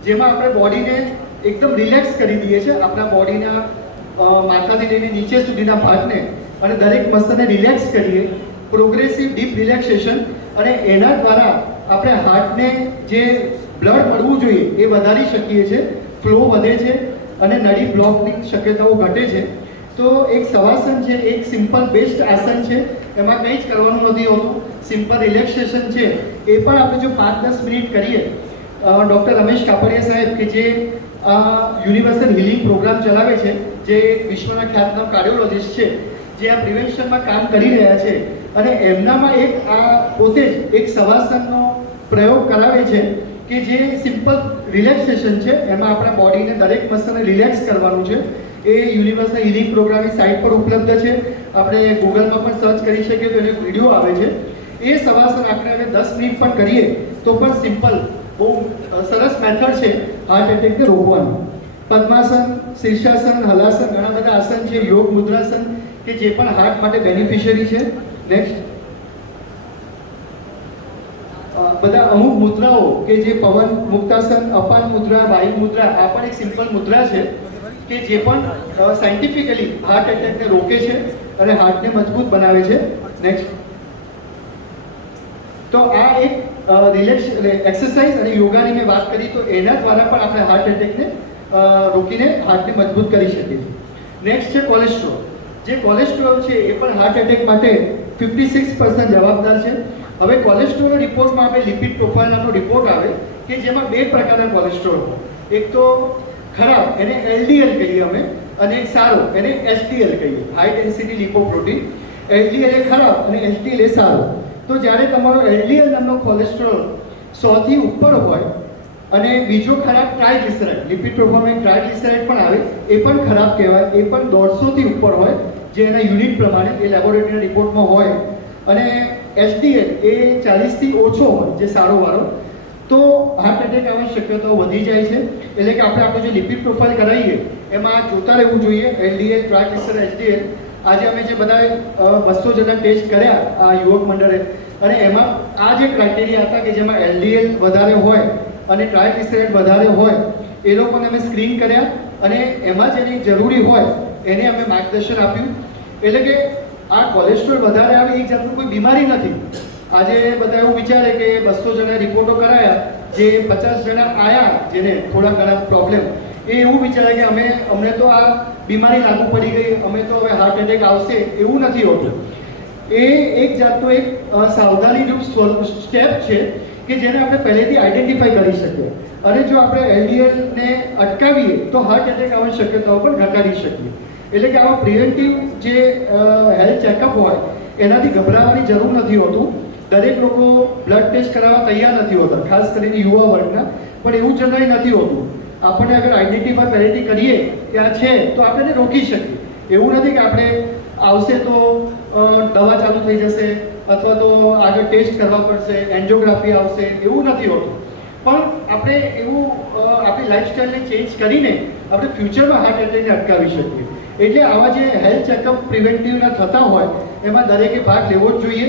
જેમાં આપણે બોડીને એકદમ રિલેક્સ કરી દઈએ છીએ, આપણા બોડીના માથાથી લઈને નીચે સુધીના ભાગને અને દરેક મસલને રિલેક્સ કરીએ. પ્રોગ્રેસિવ ડીપ રિલેક્સેશન, અને એના દ્વારા આપણે હાર્ટને જે બ્લડ મળવું જોઈએ એ વધારી શકીએ છીએ, ફ્લો વધે છે અને નળી બ્લોકની શક્યતાઓ ઘટે છે. તો એક સવાસન છે, એક સિમ્પલ બેસ્ટ આસન છે, એમાં કંઈ જ કરવાનું નથી હોતું, સિમ્પલ રિલેક્સેશન છે. એ પણ આપણે જો 5-10 મિનિટ કરીએ, ડૉક્ટર રમેશ કાપડિયા સાહેબ કે જે યુનિવર્સલ હિલિંગ પ્રોગ્રામ ચલાવે છે, જે વિશ્વના ખ્યાતનામ કાર્ડિયોલોજિસ્ટ છે, જે આ પ્રિવેન્શનમાં કામ કરી રહ્યા છે, અને એમનામાં એક આ પોતે જ એક સવાસનનો પ્રયોગ કરાવે છે કે જે સિમ્પલ રિલેક્સેશન છે. એમાં આપણા બોડીને દરેક મસલને રિલેક્સ કરવાનું છે. એ યુનિવર્સલ હિલિંગ પ્રોગ્રામની સાઇટ પર ઉપલબ્ધ છે, આપણે ગૂગલમાં પણ સર્ચ કરી શકીએ તો એનો વિડીયો આવે છે. એ સવાસન આપણે હવે 10 મિનિટ પણ કરીએ તો પણ સિમ્પલ, બહુ સરસ મેથડ છે હાર્ટ એટેકને રોકવાનું. પદ્માસન, શીર્ષાસન, હલાસન, ઘણા બધા આસન છે. યોગ મુદ્રાસન કે જે પણ હાર્ટ માટે બેનિફિશિયરી છે. નેક્સ્ટ બધા અમુક મુદ્રાઓ કે જે પવન મુક્તાસન, અપાન મુદ્રા, વાયુ મુદ્રા, આ પણ એક સિમ્પલ મુદ્રા છે કે જે પણ સાયન્ટિફિકલી હાર્ટ એટેકને રોકે છે અને હાર્ટને મજબૂત બનાવે છે. નેક્સ્ટ તો આ એક રિલેક્સ એક્સરસાઇઝ અને યોગાની મેં વાત કરી, તો એના દ્વારા પણ આપણે હાર્ટ એટેકને રોકીને હાર્ટને મજબૂત કરી શકીએ છીએ. નેક્સ્ટ છે કોલેસ્ટ્રોલ. જે કોલેસ્ટ્રોલ છે એ પણ હાર્ટ એટેક માટે 56% જવાબદાર છે. હવે કોલેસ્ટ્રોલ રિપોર્ટમાં આપણે લિપિડ પ્રોફાઇલ નામનો રિપોર્ટ આવે કે જેમાં 2 પ્રકારના કોલેસ્ટ્રોલ હોય. એક તો ખરાબ, એને LDL કહીએ અમે, અને એક સારો, એને HDL કહીએ, હાઈ ડેન્સિટી લિપોપ્રોટીન. LDL એ ખરાબ અને HDL એ સારો. તો જ્યારે તમારો LDL નામનો કોલેસ્ટ્રોલ 100 થી ઉપર હોય અને બીજો ખરાબ ટ્રાયગ્લિસરાઇડ, લિપિડ પ્રોફાઇલમાં ટ્રાયગ્લિસરાઇડ પણ આવે, એ પણ ખરાબ કહેવાય, એ પણ 150 થી ઉપર હોય, જે એના યુનિટ પ્રમાણે એ લેબોરેટરીના રિપોર્ટમાં હોય, અને HDL એ 40 થી ઓછો હોય, જે સારો વાળો, તો હાર્ટ એટેક આવવાની શક્યતાઓ વધી જાય છે. એટલે કે આપણે આપણું જે લિપિડ પ્રોફાઇલ કરાવીએ એમાં જોતા રહેવું જોઈએ LDL, ટ્રાયગ્લિસરાઇડ, HDL. આજે અમે જે બધા 200 જેટલા ટેસ્ટ કર્યા આ યુવક મંડળે, અને એમાં આ જે ક્રાઇટેરિયા હતા કે જેમાં LDL વધારે હોય અને ટ્રાયગ્લિસરાઇડ વધારે હોય, એ લોકોને અમે સ્ક્રીન કર્યા અને એમાં જેની જરૂરી હોય એને અમે માર્ગદર્શન આપ્યું. એટલે કે આ કોલેસ્ટ્રોલ વધારે આવે એ જાતનું કોઈ બીમારી નથી. આજે બધા એવું વિચારે કે 200 જણા રિપોર્ટો કરાયા, જે 50 જણા આવ્યા જેને થોડા ઘણા પ્રોબ્લેમ, એ એવું વિચારે કે અમને તો આ બીમારી લાગુ પડી ગઈ, અમે તો હવે હાર્ટ એટેક આવશે, એવું નથી હોતું. એ એક જાતનો એક સાવધાનીરૂપ સ્ટેપ છે કે જેને આપણે પહેલેથી આઈડેન્ટિફાઈ કરી શકીએ, અને જો આપણે LDLને અટકાવીએ તો હાર્ટ એટેક આવવાની શક્યતાઓ પણ ઘટાડી શકીએ. એટલે કે આવા પ્રિવેન્ટિવ જે હેલ્થ ચેકઅપ હોય એનાથી ગભરાવાની જરૂર નથી હોતું. દરેક લોકો બ્લડ ટેસ્ટ કરાવવા તૈયાર નથી હોતા, ખાસ કરીને યુવા વર્ગના, પણ એવું જનરલી નથી હોતું. આપણે અગર આઈડેન્ટિફાઈ પહેલેથી કરીએ કે આ છે તો આપણે એને રોકી શકીએ. એવું નથી કે આપણે આવશે તો દવા ચાલુ થઈ જશે અથવા તો આગળ ટેસ્ટ કરવા પડશે, એન્જિયોગ્રાફી આવશે, એવું નથી હોતું. પણ આપણે એવું આપણી લાઈફસ્ટાઈલને ચેન્જ કરીને આપણે ફ્યુચરમાં હાર્ટ એટેકને અટકાવી શકીએ. એટલે આવા જે હેલ્થ ચેકઅપ પ્રિવેન્ટિવના થતા હોય એમાં દરેકે ભાગ લેવો જ જોઈએ.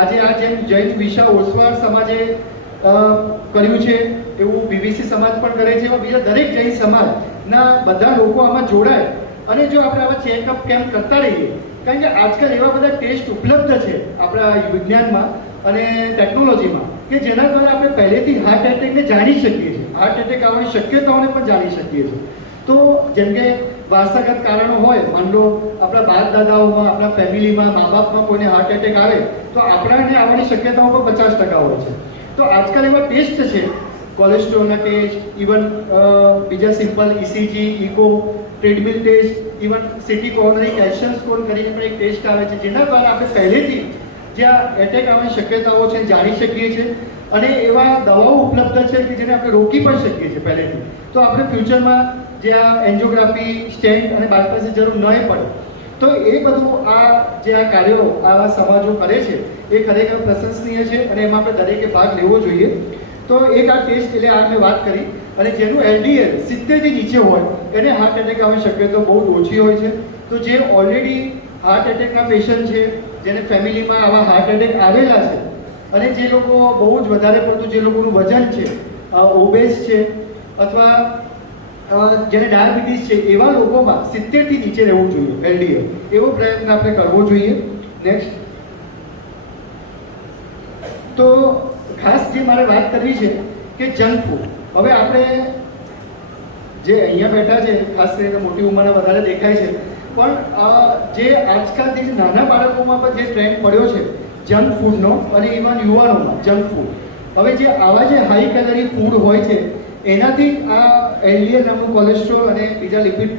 આજે આ જેમ જૈન વિશા ઓસવાળ સમાજે કર્યું છે એવું BBC સમાજ પણ કરે છે, એવા બીજા દરેક જૈન સમાજના બધા લોકો આમાં જોડાય. અને જો આપણે આવા ચેકઅપ કેમ્પ કરતા રહીએ, કારણ કે આજકાલ એવા બધા ટેસ્ટ ઉપલબ્ધ છે આપણા વિજ્ઞાનમાં અને ટેકનોલોજીમાં કે જેના દ્વારા આપણે પહેલેથી હાર્ટ એટેકને જાણી શકીએ છીએ, હાર્ટ એટેક આવવાની શક્યતાઓને પણ જાણી શકીએ છીએ. તો જેમ કે વારસાગત કારણો હોય, માન લો આપણા બાપ દાદાઓમાં, આપણા ફેમિલીમાં, મા બાપમાં કોઈને હાર્ટ એટેક આવે તો આપણાને આવવાની શક્યતાઓ પણ 50% હોય છે. તો આજકાલ એવા ટેસ્ટ છે, કોલેસ્ટ્રોલના ટેસ્ટ, ઇવન બીજા simple ECG, echo, treadmill test, even CT coronary calcium score કરીને પણ એક ટેસ્ટ આવે છે, જેના દ્વારા આપણે પહેલેથી જ્યાં એટેક આવવાની શક્યતાઓ છે જાણી શકીએ છીએ અને એવા દવાઓ ઉપલબ્ધ છે કે જેને આપણે રોકી પણ શકીએ છીએ પહેલેથી. તો આપણે ફ્યુચરમાં જે આ એન્જિયોગ્રાફી, સ્ટેન્ટ અને બાયપાસની જરૂર ન પડે. તો એ બધું જે આ કાર્યો આવા સમાજો કરે છે એ ખરેખર પ્રશંસનીય છે અને એમાં આપણે દરેકે ભાગ લેવો જોઈએ. તો એક આ ટેસ્ટ એટલે આ મેં વાત કરી, અને જેનું LDL 70 થી નીચે હોય એને હાર્ટ એટેક આવવાની શક્યતા બહુ ઓછી હોય છે. તો જે ઓલરેડી હાર્ટ એટેકના પેશન્ટ છે, જેને ફેમિલીમાં આવા હાર્ટ એટેક આવેલા છે અને જે લોકો બહુ જ વધારે પડતું જે લોકોનું વજન છે, ઓબેસ છે અથવા જેને ડાયાબિટીસ છે, એવા લોકોમાં 70 થી નીચે રહેવું જોઈએ LDL. એવો પ્રયત્ન આપણે કરવો જોઈએ. નેક્સ્ટ, તો ખાસ જે મારે વાત કરવી છે કે જંક ફૂડ. હવે આપણે જે અહીંયા બેઠા છે ખાસ કરીને મોટી ઉંમરના વધારે દેખાય છે, પણ જે આજકાલથી જે નાના બાળકોમાં પણ જે ટ્રેન્ડ પડ્યો છે જંક ફૂડનો અને ઇવન યુવાનોમાં જંક ફૂડ. હવે જે આવા જે હાઈ કેલરી ફૂડ હોય છે એનાથી આ LDL નામનું કોલેસ્ટ્રોલ અને બીજા લિપિડ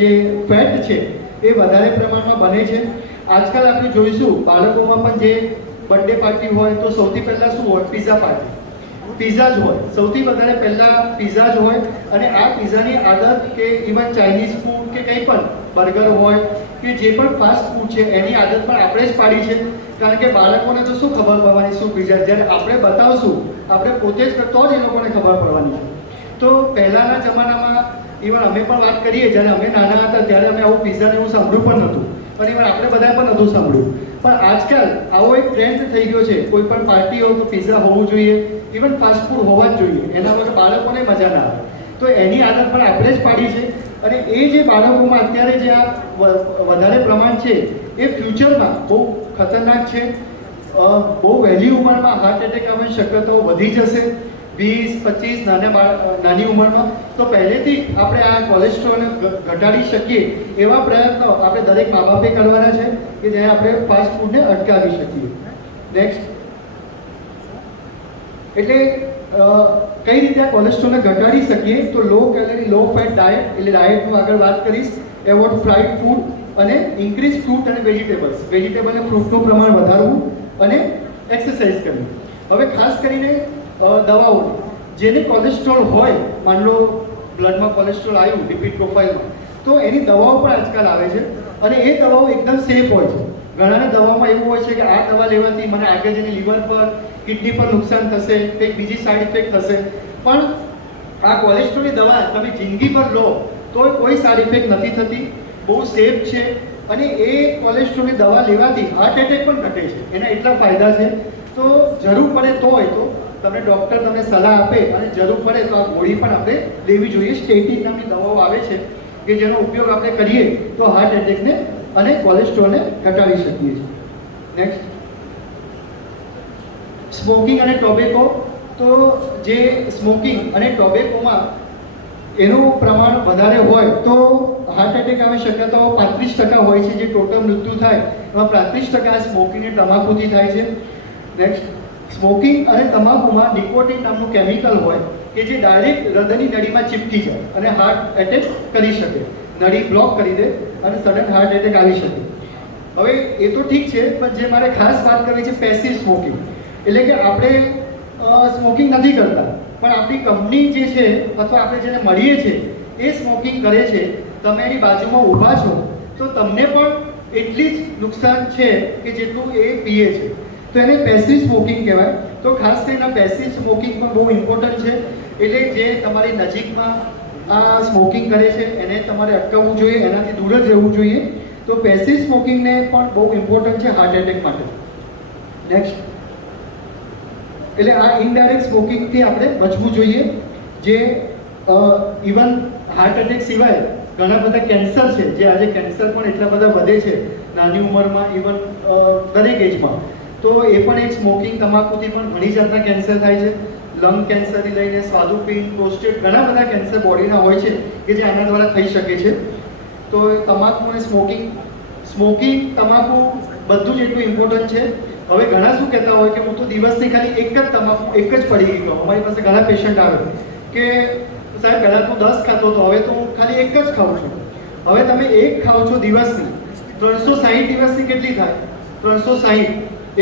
જે ફેટ છે એ વધારે પ્રમાણમાં બને છે. આજકાલ આપણે જોઈશું બાળકોમાં પણ જે બર્થડે પાર્ટી હોય તો સૌથી પહેલાં શું હોય? Pizza party. પિઝા જ હોય, સૌથી વધારે પહેલાં પિઝા જ હોય. અને આ પિઝાની આદત કે ઇવન ચાઇનીઝ ફૂડ કે કંઈ પણ બર્ગર હોય કે જે પણ ફાસ્ટ ફૂડ છે એની આદત પણ આપણે જ પાડી છે. કારણ કે બાળકોને તો શું ખબર પડવાની શું પિઝા, જ્યારે આપણે બતાવશું, આપણે પોતે જ તો જ એ લોકોને ખબર પડવાની છે. તો પહેલાંના જમાનામાં ઇવન અમે પણ વાત કરીએ, જ્યારે અમે નાના હતા ત્યારે અમે આવું પિઝાને એવું સાંભળ્યું પણ નહોતું અને ઇવન આપણે બધાએ પણ નહોતું સાંભળ્યું. પણ આજકાલ આવો એક ટ્રેન્ડ થઈ ગયો છે, કોઈ પણ પાર્ટી હોય તો પિઝા હોવું જોઈએ, ઇવન ફાસ્ટ ફૂડ હોવા જ જોઈએ, એના વગર બાળકોને મજા ના આવે. તો એની આદત પણ આપણે જ પાડી છે. અને એ જે બાળકોમાં અત્યારે જે આ વધારે પ્રમાણ છે એ ફ્યુચરમાં બહુ ખતરનાક છે. બહુ વહેલી ઉંમરમાં હાર્ટ એટેક આવવાની શક્યતાઓ વધી જશે, 20-25 નાની ઉંમરમાં. તો પહેલેથી આપણે આ કોલેસ્ટ્રોલને ઘટાડી શકીએ એવા પ્રયત્નો આપણે દરેક મા બાપે કરવાના છે કે જેને આપણે ફાસ્ટ ફૂડને અટકાવી શકીએ. નેક્સ્ટ, એટલે કઈ રીતે આ કોલેસ્ટ્રોલને ઘટાડી શકીએ? તો લો કેલરી લો ફેટ ડાયટ, એટલે ડાયટનું આગળ વાત કરીશ. એવોર્ડ ફ્રાઈડ ફૂડ અને ઇન્ક્રીઝ ફ્રૂટ અને વેજીટેબલ અને ફ્રૂટનું પ્રમાણ વધારવું અને એક્સરસાઇઝ કરવી. હવે ખાસ કરીને દવાઓ, જેને કોલેસ્ટ્રોલ હોય, માન લો બ્લડમાં કોલેસ્ટ્રોલ આવ્યું લિપિડ પ્રોફાઇલમાં, તો એની દવાઓ પણ આજકાલ આવે છે અને એ દવાઓ એકદમ સેફ હોય છે. ઘણાને દવામાં એવું હોય છે કે આ દવા લેવાથી મને આગળ જઈને લીવર પર, કિડની પર નુકસાન થશે, કંઈક બીજી સાઈડ ઇફેક્ટ થશે. પણ આ કોલેસ્ટ્રોલની દવા તમે જિંદગી પર લો તો કોઈ સાઈડ ઇફેક્ટ નથી થતી, બહુ સેફ છે. અને એ કોલેસ્ટ્રોલની દવા લેવાથી હાર્ટ એટેક પણ ઘટે છે. એના એટલા ફાયદા છે. તો જરૂર પડે તો તમને ડૉક્ટર તમને સલાહ આપે અને જરૂર પડે તો આ ગોળી પણ આપણે લેવી જોઈએ. સ્ટેટિન નામની દવાઓ આવે છે કે જેનો ઉપયોગ આપણે કરીએ તો હાર્ટ એટેકને અને કોલેસ્ટ્રોલને ઘટાડી શકીએ છીએ. નેક્સ્ટ, સ્મોકિંગ અને ટોબેકો. તો જે સ્મોકિંગ અને ટોબેકોમાં એનું પ્રમાણ વધારે હોય તો હાર્ટ એટેક આવવાની શક્યતાઓ 35% હોય છે. જે ટોટલ મૃત્યુ થાય એમાં 35% સ્મોકિંગ અને તમાકુથી થાય છે. નેક્સ્ટ, સ્મોકિંગ અને તમાકુમાં નિકોટિન નામનું કેમિકલ હોય કે જે ડાયરેક્ટ હૃદયની નળીમાં ચીપકી જાય અને હાર્ટ એટેક કરી શકે, નળી બ્લોક કરી દે અને સડન હાર્ટ એટેક આવી શકે. હવે એ તો ઠીક છે, પણ જે મારે ખાસ વાત કરવી છે પેસિવ સ્મોકિંગ, એટલે કે આપણે સ્મોકિંગ નથી કરતા પણ આપણી કંપની જે છે અથવા આપણે જેને મળીએ છીએ એ સ્મોકિંગ કરે છે, તમે એની બાજુમાં ઊભા છો તો તમને પણ એટલી જ નુકસાન છે કે જેટલું એ પીએ છે. તો એને પેસિવ સ્મોકિંગ કહેવાય. તો ખાસ કરીને પેસિવ સ્મોકિંગ પણ બહુ ઇમ્પોર્ટન્ટ છે. એટલે જે તમારી નજીકમાં આ સ્મોકિંગ કરે છે એને તમારે અટકાવવું જોઈએ, એનાથી દૂર જ રહેવું જોઈએ. તો પેસિવ સ્મોકિંગને પણ બહુ ઇમ્પોર્ટન્ટ છે હાર્ટ એટેક માટે. નેક્સ્ટ, એટલે આ ઇનડાયરેક્ટ સ્મોકિંગથી આપણે બચવું જોઈએ. જે ઇવન હાર્ટ એટેક સિવાય ઘણા બધા કેન્સર છે, જે આજે કેન્સર પણ એટલા બધા વધે છે નાની ઉંમરમાં, ઇવન દરેક એજમાં. તો એ પણ એક સ્મોકિંગ તમાકુથી પણ ઘણી જાતના કેન્સર થાય છે. લંગ કેન્સરથી લઈને સ્વાદુપિંડ, પ્રોસ્ટેટ, ઘણા બધા કેન્સર બોડીના હોય છે કે જે આના દ્વારા થઈ શકે છે. તો તમાકુ અને સ્મોકિંગ તમાકુ બધું જ એટલું ઇમ્પોર્ટન્ટ છે. હવે ઘણા શું કહેતા હોય કે હું તો દિવસની ખાલી એક જ તમાકુ એક જ પડી ગઈ ખાઉં. અમારી પાસે ઘણા પેશન્ટ આવે કે સાહેબ પહેલાં તો 10 ખાતો હતો, હવે તો હું ખાલી એક જ ખાઉં છું. હવે તમે એક ખાઓ છો દિવસની, 360 દિવસની કેટલી થાય? 360.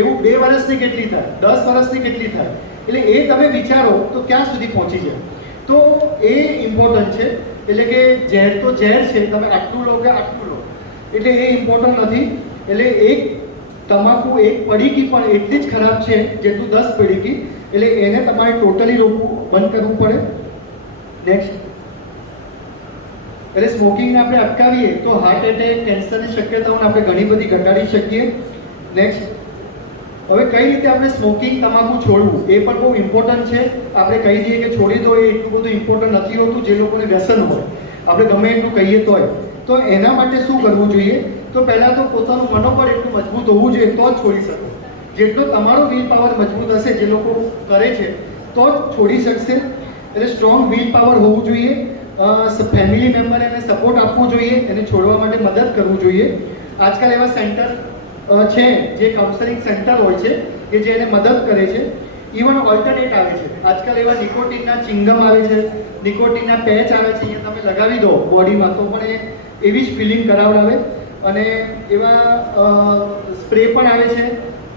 એવું 2 વર્ષની કેટલી થાય? 10 વર્ષની કેટલી થાય? એટલે એ તમે વિચારો તો ક્યાં સુધી પહોંચી જાય. તો એ ઇમ્પોર્ટન્ટ છે. એટલે કે ઝેર તો ઝેર છે, તમે આટલું લો કે આટલું લો, એટલે એ ઇમ્પોર્ટન્ટ નથી. એટલે એક તમાકુ એક પડીકી પણ એટલી જ ખરાબ છે જેટલું 10 પડીકી. એટલે એને તમારે ટોટલી રોકવું, બંધ કરવું પડે. નેક્સ્ટ, એટલે સ્મોકિંગને આપણે અટકાવીએ તો હાર્ટ એટેક, કેન્સરની શક્યતાઓને આપણે ઘણી બધી ઘટાડી શકીએ. નેક્સ્ટ, હવે કઈ રીતે આપણે સ્મોકિંગ તમાકુ છોડવું એ પણ બહુ ઇમ્પોર્ટન્ટ છે. આપણે કહી દઈએ કે છોડી દો, એ એટલું બધું ઇમ્પોર્ટન્ટ નથી હોતું. જે લોકોને વ્યસન હોય, આપણે ગમે એટલું કહીએ તોય, તો એના માટે શું કરવું જોઈએ? તો પહેલાં તો પોતાનું મનોબળ એટલું મજબૂત હોવું જોઈએ તો જ છોડી શકો. જેટલો તમારો વિલ પાવર મજબૂત હશે, જે લોકો કરે છે તો જ છોડી શકશે. એટલે સ્ટ્રોંગ વિલ પાવર હોવું જોઈએ. ફેમિલી મેમ્બરે એને સપોર્ટ આપવો જોઈએ, એને છોડવા માટે મદદ કરવું જોઈએ. આજકાલ એવા સેન્ટર છે જે કાઉન્સેલિંગ સેન્ટર હોય છે કે જે એને મદદ કરે છે. ઇવન ઓલ્ટરનેટ આવે છે આજકાલ, એવા નિકોટિનના ચિંગમ આવે છે, નિકોટિનના પેચ આવે છે, અહીંયા તમે લગાવી દો બોડીમાં તો પણ એ એવી જ ફિલિંગ કરાવડાવે. અને એવા સ્પ્રે પણ આવે છે,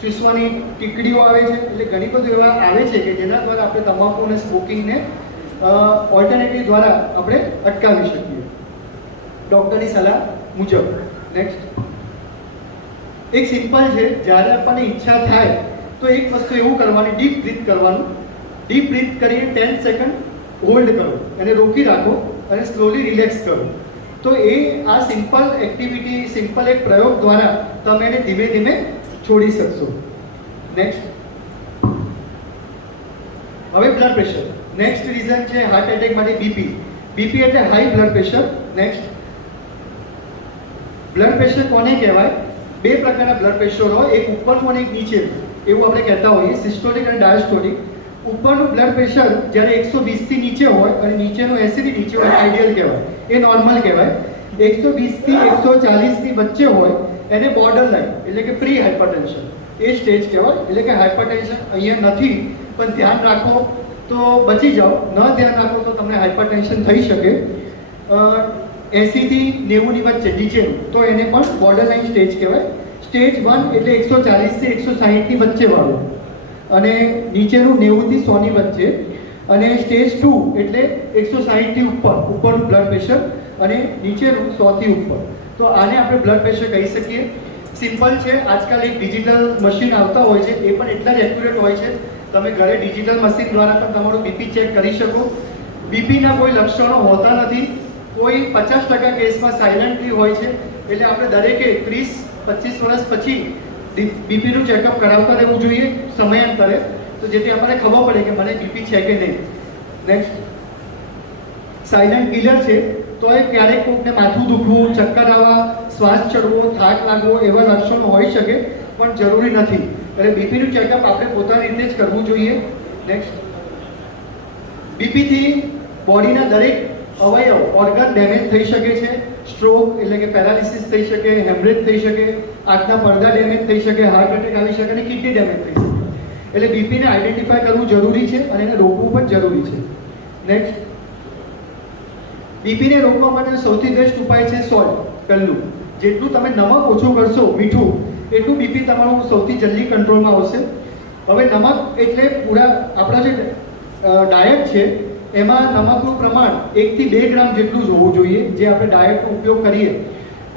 ચૂસવાની ટીકડીઓ આવે છે. એટલે ઘણી બધું એવા આવે છે કે જેના દ્વારા આપણે તમાકુ અને સ્મોકિંગને ઓલ્ટરનેટિવ દ્વારા આપણે અટકાવી શકીએ ડૉક્ટરની સલાહ મુજબ. નેક્સ્ટ, એક સિમ્પલ છે. જ્યારે આપણને ઈચ્છા થાય તો એક વસ્તુ એવું કરવાની, ડીપ બ્રીથ કરવાનું. ડીપ બ્રીથ કરીને 10 સેકન્ડ હોલ્ડ કરો, એને રોકી રાખો અને સ્લોલી રિલેક્સ કરો. તો એ આ સિમ્પલ એક્ટિવિટી, સિમ્પલ એક પ્રયોગ દ્વારા તમે એને ધીમે ધીમે છોડી શકશો. નેક્સ્ટ, હવે બ્લડ પ્રેશર. નેક્સ્ટ રીઝન છે હાર્ટ એટેક માટે બીપી. બીપી એટલે high blood pressure. Next, blood pressure કોને કહેવાય? 2 પ્રકારના બ્લડ પ્રેશર હોય, એક ઉપરનું અને એક નીચેનું, એવું આપણે કહેતા હોઈએ, સિસ્ટોલિક અને ડાયસ્ટોલિક. ઉપરનું બ્લડ પ્રેશર જ્યારે 120 થી નીચે હોય અને નીચેનું 80 થી નીચે હોય, આઈડિયલ કહેવાય, એ નોર્મલ કહેવાય. 120 થી 140 ની વચ્ચે હોય એને બોર્ડર લાઈન એટલે કે પ્રી હાઇપરટેન્શન, એ સ્ટેજ કહેવાય. એટલે કે હાઇપરટેન્શન અહીંયા નથી, પણ ધ્યાન રાખો તો બચી જાઓ, ન ધ્યાન રાખો તો તમને હાઇપરટેન્શન થઈ શકે. 80 થી 90 ની વચ્ચે નીચેનું તો એને પણ બોર્ડર લાઈન સ્ટેજ કહેવાય. સ્ટેજ 1 એટલે 140 થી 160 ની વચ્ચે વાળું, અને નીચેનું 90 થી 100 ની વચ્ચે. અને સ્ટેજ 2 એટલે 160 થી ઉપરનું બ્લડ પ્રેશર અને નીચેનું 100 થી ઉપર. તો આને આપણે બ્લડ પ્રેશર કહી શકીએ. સિમ્પલ છે. આજકાલ એક ડિજિટલ મશીન આવતા હોય છે, એ પણ એટલા જ એક્યુરેટ હોય છે. તમે ઘરે ડિજિટલ મશીન દ્વારા પણ તમારું બીપી ચેક કરી શકો. બીપીના કોઈ લક્ષણો હોતા નથી. કોઈ 50% કેસમાં સાયલન્ટલી હોય છે. એટલે આપણે દરેકે 30-25 વર્ષ પછી બીપીનું ચેકઅપ કરાવતા રહેવું જોઈએ સમયાંતરે, તો જેથી આપણને ખબર પડે કે મને બીપી છે કે નહીં. નેક્સ્ટ, સાયલન્ટ કિલર છે. તો એ ક્યારેક કોઈને માથું દુખવું, ચક્કર આવવા, શ્વાસ ચડવો, થાક લાગવો એવા લક્ષણો હોઈ શકે, પણ જરૂરી નથી. એટલે બીપીનું ચેકઅપ આપણે પોતાની રીતે જ કરવું જોઈએ. નેક્સ્ટ, બીપીથી બોડીના દરેક અવયવ, ઓર્ગન ડેમેજ થઈ શકે છે. સ્ટ્રોક એટલે કે પેરાલિસિસ થઈ શકે, હેમરેજ થઈ શકે, આંખના પડદા ડેમેજ થઈ શકે, હાર્ટ એટેક આવી શકે અને કિડની ડેમેજ થઈ શકે. એટલે બીપીને આઈડેન્ટિફાય કરવું જરૂરી છે અને એને રોકવું પણ જરૂરી છે. નેક્સ્ટ, બીપીને રોકવા માટે સૌથી બેસ્ટ ઉપાય છે સોલ્ટ. પહેલું, જેટલું તમે નમક ઓછું કરશો, મીઠું, એટલું બીપી તમારું સૌથી જલ્દી કંટ્રોલમાં આવશે. હવે નમક એટલે પૂરા આપણા જે ડાયટ છે એમાં નમકનું પ્રમાણ 1 થી 2 ગ્રામ જેટલું જ હોવું જોઈએ, જે આપણે ડાયટનો ઉપયોગ કરીએ.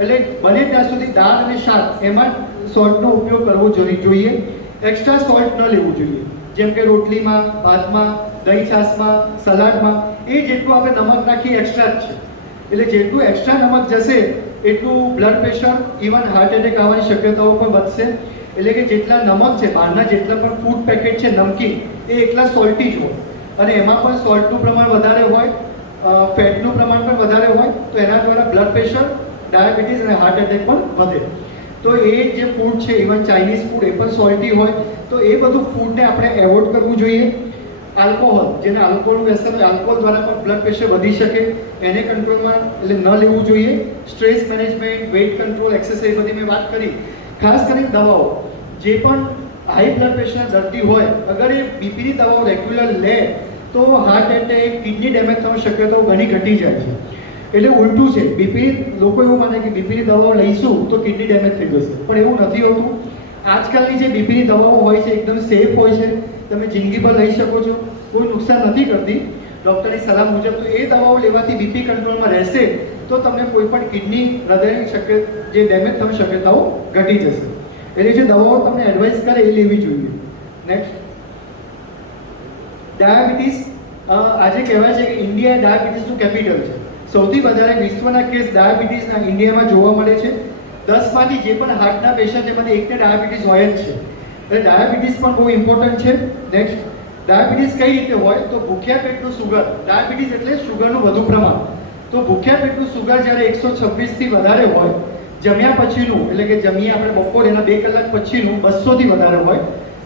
એટલે બને ત્યાં સુધી દાળ અને શાક એમાં સોલ્ટનો ઉપયોગ કરવો જોઈએ. એક્સ્ટ્રા સોલ્ટ ન લેવું જોઈએ, જેમ કે રોટલીમાં, ભાતમાં, દહીં છાશમાં, સલાડમાં. એ જેટલું આપણે નમક નાખીએ એક્સ્ટ્રા જ છે. એટલે જેટલું એક્સ્ટ્રા નમક જશે એટલું blood pressure, even heart attack આવવાની શક્યતાઓ પણ વધશે. એટલે કે જેટલા નમક છે, બહારના જેટલા પણ ફૂડ પેકેટ છે નમકીન, એ એટલા સોલ્ટી જ હોય અને એમાં પણ સોલ્ટનું પ્રમાણ વધારે હોય, ફેટનું પ્રમાણ પણ વધારે હોય. તો એના દ્વારા બ્લડ પ્રેશર, ડાયાબિટીસ અને હાર્ટ એટેક પણ વધે. તો એ જે ફૂડ છે, ઇવન ચાઇનીઝ ફૂડ, એ પણ સોલ્ટી હોય. તો એ બધું ફૂડને આપણે એવોઇડ કરવું જોઈએ. આલ્કોહોલ, જેને આલ્કોહોલ વ્યસન હોય, આલ્કોહોલ દ્વારા પણ બ્લડ પ્રેશર વધી શકે, એને કંટ્રોલમાં એટલે ન લેવું જોઈએ. Stress management, weight control, exercise બધી મેં વાત કરી. ખાસ કરીને દવાઓ, જે પણ હાઈ બ્લડ પ્રેશરના દર્દી હોય, અગર એ બીપીની દવાઓ રેગ્યુલર લે તો હાર્ટ એટેક, કિડની ડેમેજ થવાની શક્યતાઓ ઘણી ઘટી જાય છે. એટલે ઉલટું છે, બીપી લોકો એવું માને કે બીપીની દવાઓ લઈશું તો કિડની ડેમેજ થઈ જશે, પણ એવું નથી હોતું. આજકાલની જે બીપીની દવાઓ હોય છે એકદમ સેફ હોય છે, તમે જિંદગીભર લઈ શકો છો, કોઈ નુકસાન નથી કરતી ડૉક્ટરની સલાહ મુજબ. તો એ દવાઓ લેવાથી બીપી કંટ્રોલમાં રહેશે તો તમને કોઈ પણ કિડની, હૃદયની જે ડેમેજ થવાની શક્યતાઓ ઘટી જશે. એટલે જે દવાઓ તમને એડવાઇસ કરે એ લેવી જોઈએ. Next, diabetes. આજે કહેવાય છે કે ઇન્ડિયા ડાયાબિટીસનું કેપિટલ છે. સૌથી વધારે વિશ્વના કેસ ડાયાબિટીસના ઇન્ડિયામાં જોવા મળે છે. 10માંથી જે પણ હાર્ટના પેશન્ટ છે એમાંથી એકને ડાયાબિટીસ હોય જ છે. એટલે ડાયાબિટીસ પણ બહુ ઇમ્પોર્ટન્ટ છે. નેક્સ્ટ, ડાયાબિટીસ કઈ રીતે હોય તો ભૂખ્યા પેટનું સુગર. ડાયાબિટીસ એટલે સુગરનું વધુ પ્રમાણ. તો ભૂખ્યા પેટનું સુગર જ્યારે 126થી વધારે હોય, જમ્યા પછીનું એટલે કે જમીએ આપણે બપોર એના 2 કલાક પછીનું 200થી વધારે હોય,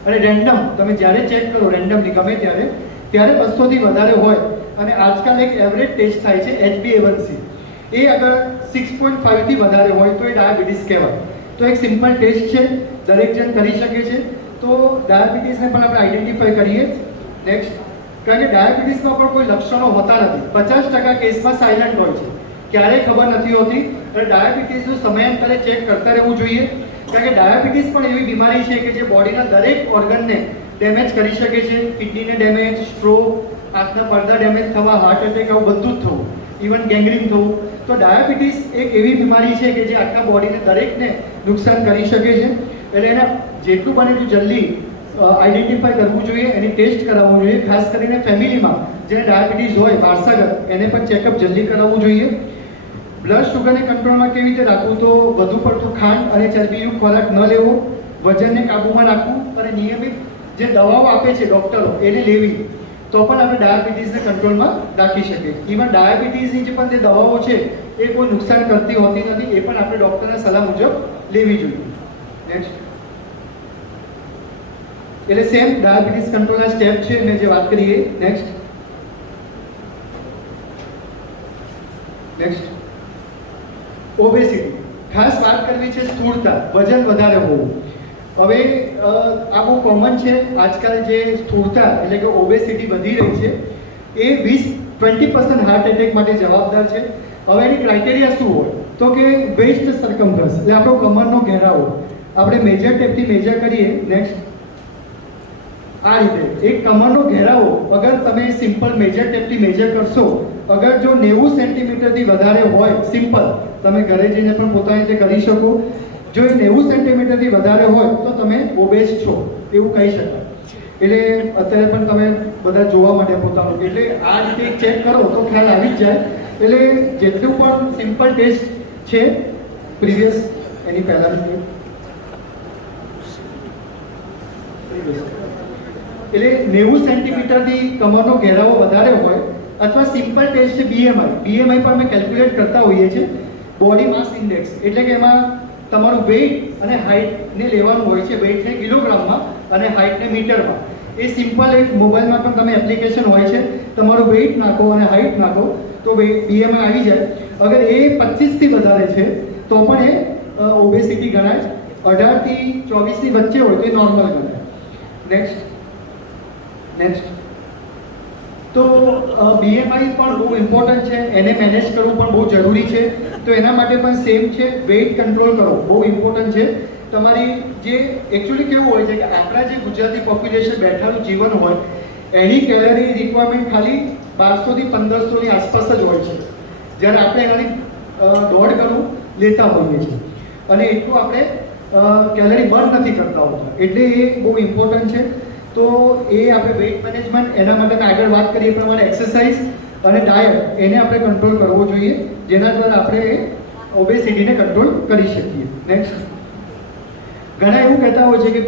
અને રેન્ડમ તમે જ્યારે ચેક કરો રેન્ડમલી ગમે ત્યારે 200થી વધારે હોય, અને આજકાલ એક એવરેજ ટેસ્ટ થાય છે HbA1c, એ અગર 6.5થી વધારે હોય તો એ ડાયાબિટીસ કહેવાય. તો એક સિમ્પલ ટેસ્ટ છે, દરેક જણ કરી શકે છે. તો ડાયાબિટીસને પણ આપણે આઈડેન્ટિફાઈ કરીએ. નેક્સ્ટ, કારણ કે ડાયાબિટીસમાં પણ કોઈ લક્ષણો હોતા નથી. 50% કેસમાં સાયલન્ટ હોય છે, ક્યારેય ખબર નથી હોતી. અને ડાયાબિટીસનું સમયાંતરે ચેક કરતા રહેવું જોઈએ, કારણ કે ડાયાબિટીસ પણ એવી બીમારી છે કે જે બોડીના દરેક ઓર્ગનને ડેમેજ કરી શકે છે. કિડનીને ડેમેજ, સ્ટ્રોક, આંખના પડદા ડેમેજ થવા, હાર્ટ એટેક, આવું બધું જ થવું, ઇવન ગેંગ્રીન થવું. તો ડાયાબિટીસ એક એવી બીમારી છે કે જે આખા બોડીને દરેકને નુકસાન કરી શકે છે. એટલે એને જેટલું બને એટલું જલ્દી આઈડેન્ટિફાઈ કરવું જોઈએ, એની ટેસ્ટ કરાવવું જોઈએ. ખાસ કરીને ફેમિલીમાં જેને ડાયાબિટીસ હોય વારસાગત, એને પણ ચેકઅપ જલ્દી કરાવવું જોઈએ. બ્લડ શુગરને કંટ્રોલમાં કેવી રીતે રાખવું તો વધુ પડતું ખાંડ અને ચરબીયુક્ત ખોરાક ન લેવો, વજનને કાબૂમાં રાખવું, અને નિયમિત જે દવાઓ આપે છે ડૉક્ટરો એને લેવી, તો પણ આપણે ડાયાબિટીસને કંટ્રોલમાં રાખી શકીએ. ઇવન ડાયાબિટીસની જે પણ જે દવાઓ છે એ કોઈ નુકસાન કરતી હોતી નથી, એ પણ આપણે ડૉક્ટરના સલાહ મુજબ લેવી જોઈએ. નેક્સ્ટ, એટલે સેમ ડાયાબિટીસ કંટ્રોલના સ્ટેપ છે મેં જે વાત કરી એ. Next, obesity. ખાસ વાત કરવી છે સ્થૂળતા, વજન વધારે હોવું. હવે આ બહુ કોમન છે આજકાલ, જે સ્થૂળતા એટલે કે ઓબેસિટી વધી રહી છે એ 20% હાર્ટ એટેક માટે જવાબદાર છે. હવે એની ક્રાઇટેરિયા શું હોય તો કે વેસ્ટ સરકમફરન્સ, એટલે આપણો કમરનો ઘેરાવો. આપણે મેજર ટેપથી મેજર કરીએ. નેક્સ્ટ, આ રીતે એક કમરનો ઘેરાવો અગર તમે સિમ્પલ મેજર ટેપથી મેજર કરશો, અગર જો 90 સેન્ટીમીટરથી વધારે હોય, સિમ્પલ, તમે ઘરે જઈને પણ પોતાની રીતે કરી શકો. જો એ 90 સેન્ટીમીટરથી વધારે હોય તો તમે ઓબેસ છો એવું કહી શકાય. એટલે અત્યારે પણ તમે બધા જોવા માટે પોતાનું, એટલે આ રીતે ચેક કરો તો ખ્યાલ આવી જ જાય. એટલે જેટલું પણ સિમ્પલ ટેસ્ટ છે પ્રીવિયસ એની પહેલાંની, એટલે 90 સેન્ટીમીટરથી કમરનો ઘેરાવો વધારે હોય, અથવા સિમ્પલ ટેસ્ટ છે BMI પણ અમે કેલ્ક્યુલેટ કરતા હોઈએ છીએ, બોડી માસ ઇન્ડેક્સ. એટલે કે એમાં તમારું વેઇટ અને હાઇટને લેવાનું હોય છે, વેઇટને કિલોગ્રામમાં અને હાઇટને મીટરમાં. એ સિમ્પલ એક મોબાઈલમાં પણ તમે એપ્લિકેશન હોય છે, તમારું વેઇટ નાખો અને હાઇટ નાખો તો BMI આવી જાય. અગર એ 25થી વધારે છે તો પણ એ ઓબેસિટી ગણાય. 18થી 24ની વચ્ચે હોય તો એ નોર્મલ ગણાય. નેક્સ્ટ, તો BMI પણ બહુ ઇમ્પોર્ટન્ટ છે, એને મેનેજ કરવું પણ બહુ જરૂરી છે. તો એના માટે પણ સેમ છે, વેઇટ કંટ્રોલ કરો બહુ ઇમ્પોર્ટન્ટ છે. તમારી જે એકચ્યુઅલી કેવું હોય છે કે આપણા જે ગુજરાતી પોપ્યુલેશન બેઠાનું જીવન હોય, એની કેલરી રિક્વાયરમેન્ટ ખાલી 1200થી 1500ની આસપાસ જ હોય છે, જ્યારે આપણે એનાથી 1.5 ગણું લેતા હોઈએ છીએ, અને એટલું આપણે કેલરી બર્ન નથી કરતા હોતા. એટલે એ બહુ ઇમ્પોર્ટન્ટ છે. તો એ આપણે વેઇટ મેનેજમેન્ટ, એના માટે આગળ વાત કરીએ એ પ્રમાણે એક્સરસાઇઝ અને ડાયટ, એને આપણે કંટ્રોલ કરવો જોઈએ, જેના દ્વારા આપણે ઓબેસિટીને કંટ્રોલ કરી શકીએ. નેક્સ્ટ, ઘણા એવું કહેતા હોય છે કે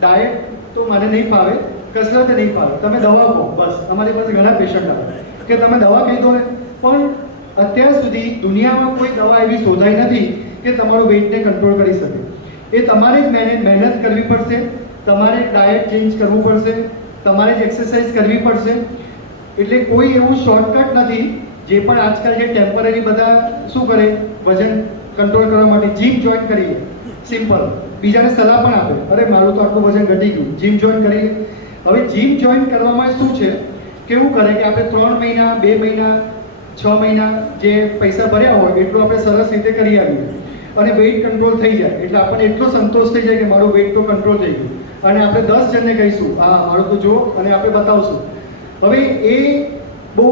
ડાયટ તો મને નહીં ફાવે, કસરત નહીં ફાવે, તમે દવા કહો બસ. અમારી પાસે ઘણા પેશન્ટ આવે કે તમે દવા કહી દો ને, પણ અત્યાર સુધી દુનિયામાં કોઈ દવા એવી શોધાઈ નથી કે તમારું વેઇટને કંટ્રોલ કરી શકે. એ તમારે જ મહેનત કરવી પડશે, તમારે ડાયટ ચેન્જ કરવું પડશે, તમારે જ એક્સરસાઇઝ કરવી પડશે. એટલે કોઈ એવું શોર્ટકટ નથી. જે પણ આજકાલ જે ટેમ્પરરી બધા શું કરે, વજન કંટ્રોલ કરવા માટે જીમ જોઈન કરીએ, સિમ્પલ. બીજાને સલાહ પણ આપે, અરે મારું તો આટલું વજન ઘટી ગયું, જીમ જોઈન કરીએ. હવે જીમ જોઈન કરવામાં શું છે, કેવું કરે કે આપણે 3 મહિના, 2 મહિના, 6 મહિના જે પૈસા ભર્યા હોય એટલું આપણે સરસ રીતે કરી આવીએ અને વેઇટ કંટ્રોલ થઈ જાય. એટલે આપણને એટલો સંતોષ થઈ જાય કે મારું વેઇટ તો કંટ્રોલ થઈ ગયું, અને આપણે 10 જણને કહીશું હા મારું તો જો, અને આપણે બતાવશું. હવે એ બહુ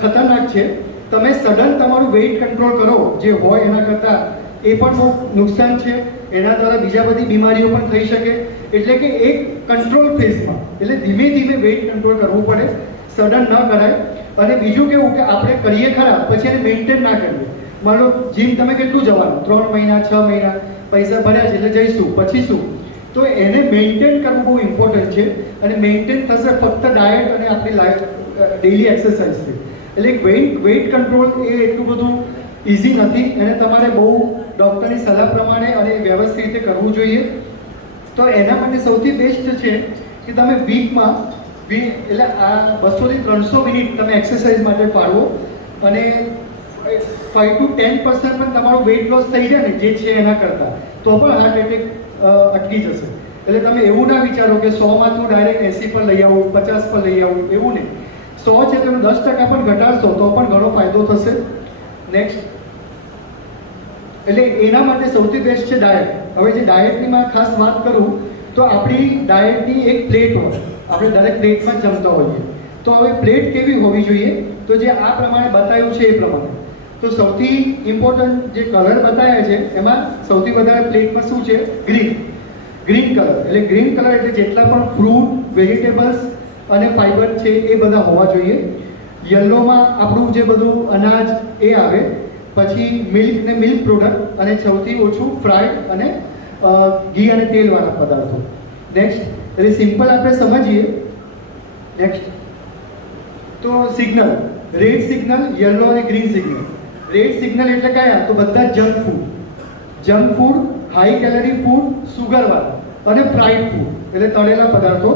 ખતરનાક છે. તમે સડન તમારું વેઇટ કંટ્રોલ કરો જે હોય એના કરતાં, એ પણ બહુ નુકસાન છે. એના દ્વારા બીજા બધી બીમારીઓ પણ થઈ શકે. એટલે કે એક કંટ્રોલ ફેઝમાં, એટલે ધીમે ધીમે વેઇટ કંટ્રોલ કરવું પડે, સડન ન કરાય. અને બીજું કેવું કે આપણે કરીએ ખરા, પછી એને મેન્ટેન ના કરીએ. માનો જીમ તમે કેટલું જવાનું, 3 મહિના 6 મહિના પૈસા ભર્યા છે એટલે જઈશું, પછી શું? તો એને મેન્ટેન કરવું બહુ ઇમ્પોર્ટન્ટ છે. અને મેન્ટેન થશે ફક્ત ડાયટ અને આપણી લાઈફ ડેઇલી એક્સરસાઇઝથી. એટલે વેઇટ કંટ્રોલ એ એટલું બધું ઇઝી નથી. એને તમારે બહુ ડૉક્ટરની સલાહ પ્રમાણે અને વ્યવસ્થિત રીતે કરવું જોઈએ. તો એના માટે સૌથી બેસ્ટ છે કે તમે વીકમાં એટલે આ 200 થી 300 મિનિટ તમે એક્સરસાઇઝ માટે ફાળવો, અને 5 to 10% પણ તમારું વેઇટ લોસ થઈ જાય ને જે છે એના કરતાં, તો પણ હાર્ટ એટેક અટકી જશે. એટલે તમે એવું ના વિચારો કે 100માંથી હું ડાયરેક્ટ 80 પર લઈ આવું, 50 પર લઈ આવું, એવું નહીં. 100 છે તો 10% પણ ઘટાડશો તો પણ ઘણો ફાયદો થશે. નેક્સ્ટ, એટલે એના માટે સૌથી બેસ્ટ છે ડાયટ. હવે જે ડાયટની માં ખાસ વાત કરું તો આપણી ડાયટની એક પ્લેટ હોય, આપણે દરેક પ્લેટમાં જમતા હોઈએ. તો હવે પ્લેટ કેવી હોવી જોઈએ, તો જે આ પ્રમાણે બતાવ્યું છે એ પ્રમાણે. તો સૌથી ઇમ્પોર્ટન્ટ જે કલર બતાવ્યા છે એમાં સૌથી વધારે પ્લેટમાં શું છે, ગ્રીન કલર. એટલે ગ્રીન કલર એટલે જેટલા પણ ફ્રૂટ, વેજીટેબલ્સ અને ફાઈબર છે એ બધા હોવા જોઈએ. યલોમાં આપણું જે બધું અનાજ એ આવે, પછી મિલ્ક ને મિલ્ક પ્રોડક્ટ, અને સૌથી ઓછું ફ્રાઈડ અને ઘી અને તેલવાળા પદાર્થો. નેક્સ્ટ, એટલે સિમ્પલ આપણે સમજીએ. નેક્સ્ટ, તો સિગ્નલ, રેડ સિગ્નલ, યલો અને ગ્રીન સિગ્નલ. રેડ સિગ્નલ એટલે કયા, તો બધા junk food, high calorie food, સુગરવાળા અને ફ્રાઈડ ફૂડ એટલે તળેલા પદાર્થો.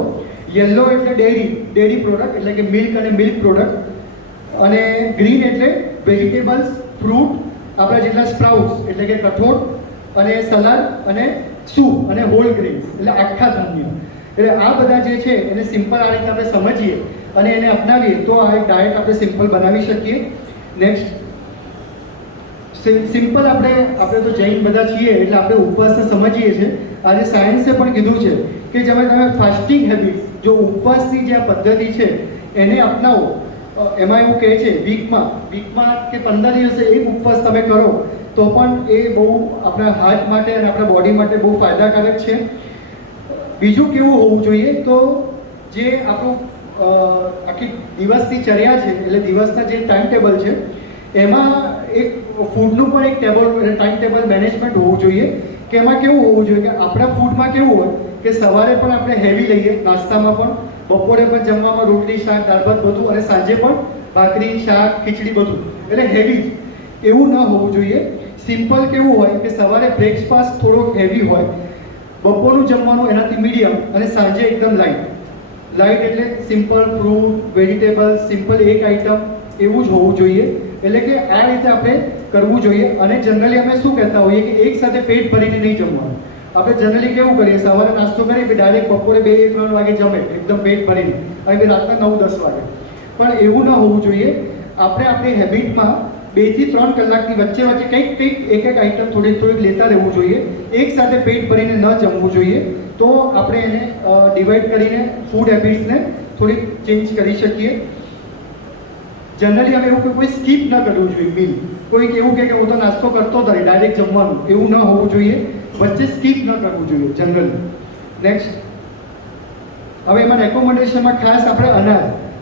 યલો એટલે ડેરી પ્રોડક્ટ એટલે કે મિલ્ક અને મિલ્ક પ્રોડક્ટ. અને ગ્રીન એટલે વેજીટેબલ્સ, ફ્રૂટ, આપણા જેટલા સ્પ્રાઉટ્સ એટલે કે કઠોળ અને સલાડ અને સૂપ અને હોલ ગ્રેન્સ એટલે આખા ધાન્ય. એટલે આ બધા જે છે એને સિમ્પલ આ રીતે આપણે સમજીએ અને એને અપનાવીએ તો આ એક ડાયટ આપણે સિમ્પલ બનાવી શકીએ. નેક્સ્ટ, સિમ્પલ આપણે તો જૈન બધા છીએ એટલે આપણે ઉપવાસને સમજીએ છીએ. આજે સાયન્સે પણ કીધું છે કે જેમાં તમે ફાસ્ટિંગ હેબિટ્સ, જો ઉપવાસની જે આ પદ્ધતિ છે એને અપનાવો, એમાં એવું કહે છે વીકમાં કે 15 દિવસે એક ઉપવાસ તમે કરો તો પણ એ બહુ આપણા હાર્ટ માટે અને આપણા બોડી માટે બહુ ફાયદાકારક છે. બીજું કેવું હોવું જોઈએ, તો જે આપણું આખી દિવસની ચર્યા છે એટલે દિવસના જે ટાઈમ ટેબલ છે એમાં એક ફૂડનું પણ એક ટાઈમ ટેબલ મેનેજમેન્ટ હોવું જોઈએ. કે એમાં કેવું હોવું જોઈએ કે આપણા ફૂડમાં કેવું હોય કે સવારે પણ આપણે હેવી લઈએ, નાસ્તામાં પણ, બપોરે પણ જમવામાં રોટલી, શાક, દાળ ભાત બધું, અને સાંજે પણ ભાખરી, શાક, ખીચડી બધું, એટલે હેવી. એવું ન હોવું જોઈએ. સિમ્પલ કેવું હોય કે સવારે બ્રેકફાસ્ટ થોડોક હેવી હોય, બપોરનું જમવાનું એનાથી મીડિયમ, અને સાંજે એકદમ લાઇટ એટલે સિમ્પલ ફ્રૂટ, વેજીટેબલ, સિમ્પલ એક આઈટમ, એવું જ હોવું જોઈએ. એટલે કે આ રીતે આપણે કરવું જોઈએ. અને જનરલી અમે શું કહેતા હોઈએ કે એક સાથે પેટ ભરીને નહીં જમવાનું. આપણે જનરલી કેવું કરીએ, સવારે નાસ્તો કરીએ કે ડાયરેક્ટ બપોરે 2-3 વાગે જમે એકદમ પેટ ભરીને, અને રાતના 9-10 વાગે. પણ એવું ન હોવું જોઈએ. આપણે આપણી હેબિટમાં 2 થી 3 કલાકની વચ્ચે કંઈક એક આઈટમ થોડીક લેતા રહેવું જોઈએ. એક સાથે પેટ ભરીને ન જમવું જોઈએ. તો આપણે એને ડિવાઈડ કરીને ફૂડ હેબિટ્સને થોડીક ચેન્જ કરી શકીએ. જનરલી અમે એવું કોઈ સ્કીપ ન કરવું જોઈએ મીલ. કોઈક એવું કે હું તો નાસ્તો કરતો જ રહી, ડાયરેક્ટ જમવાનું, એવું ન હોવું જોઈએ. વચ્ચે સ્કીપ ન કરવું જોઈએ જનરલી. નેક્સ્ટ, હવે એમાં રેકોમેન્ડેશનમાં ખાસ આપણે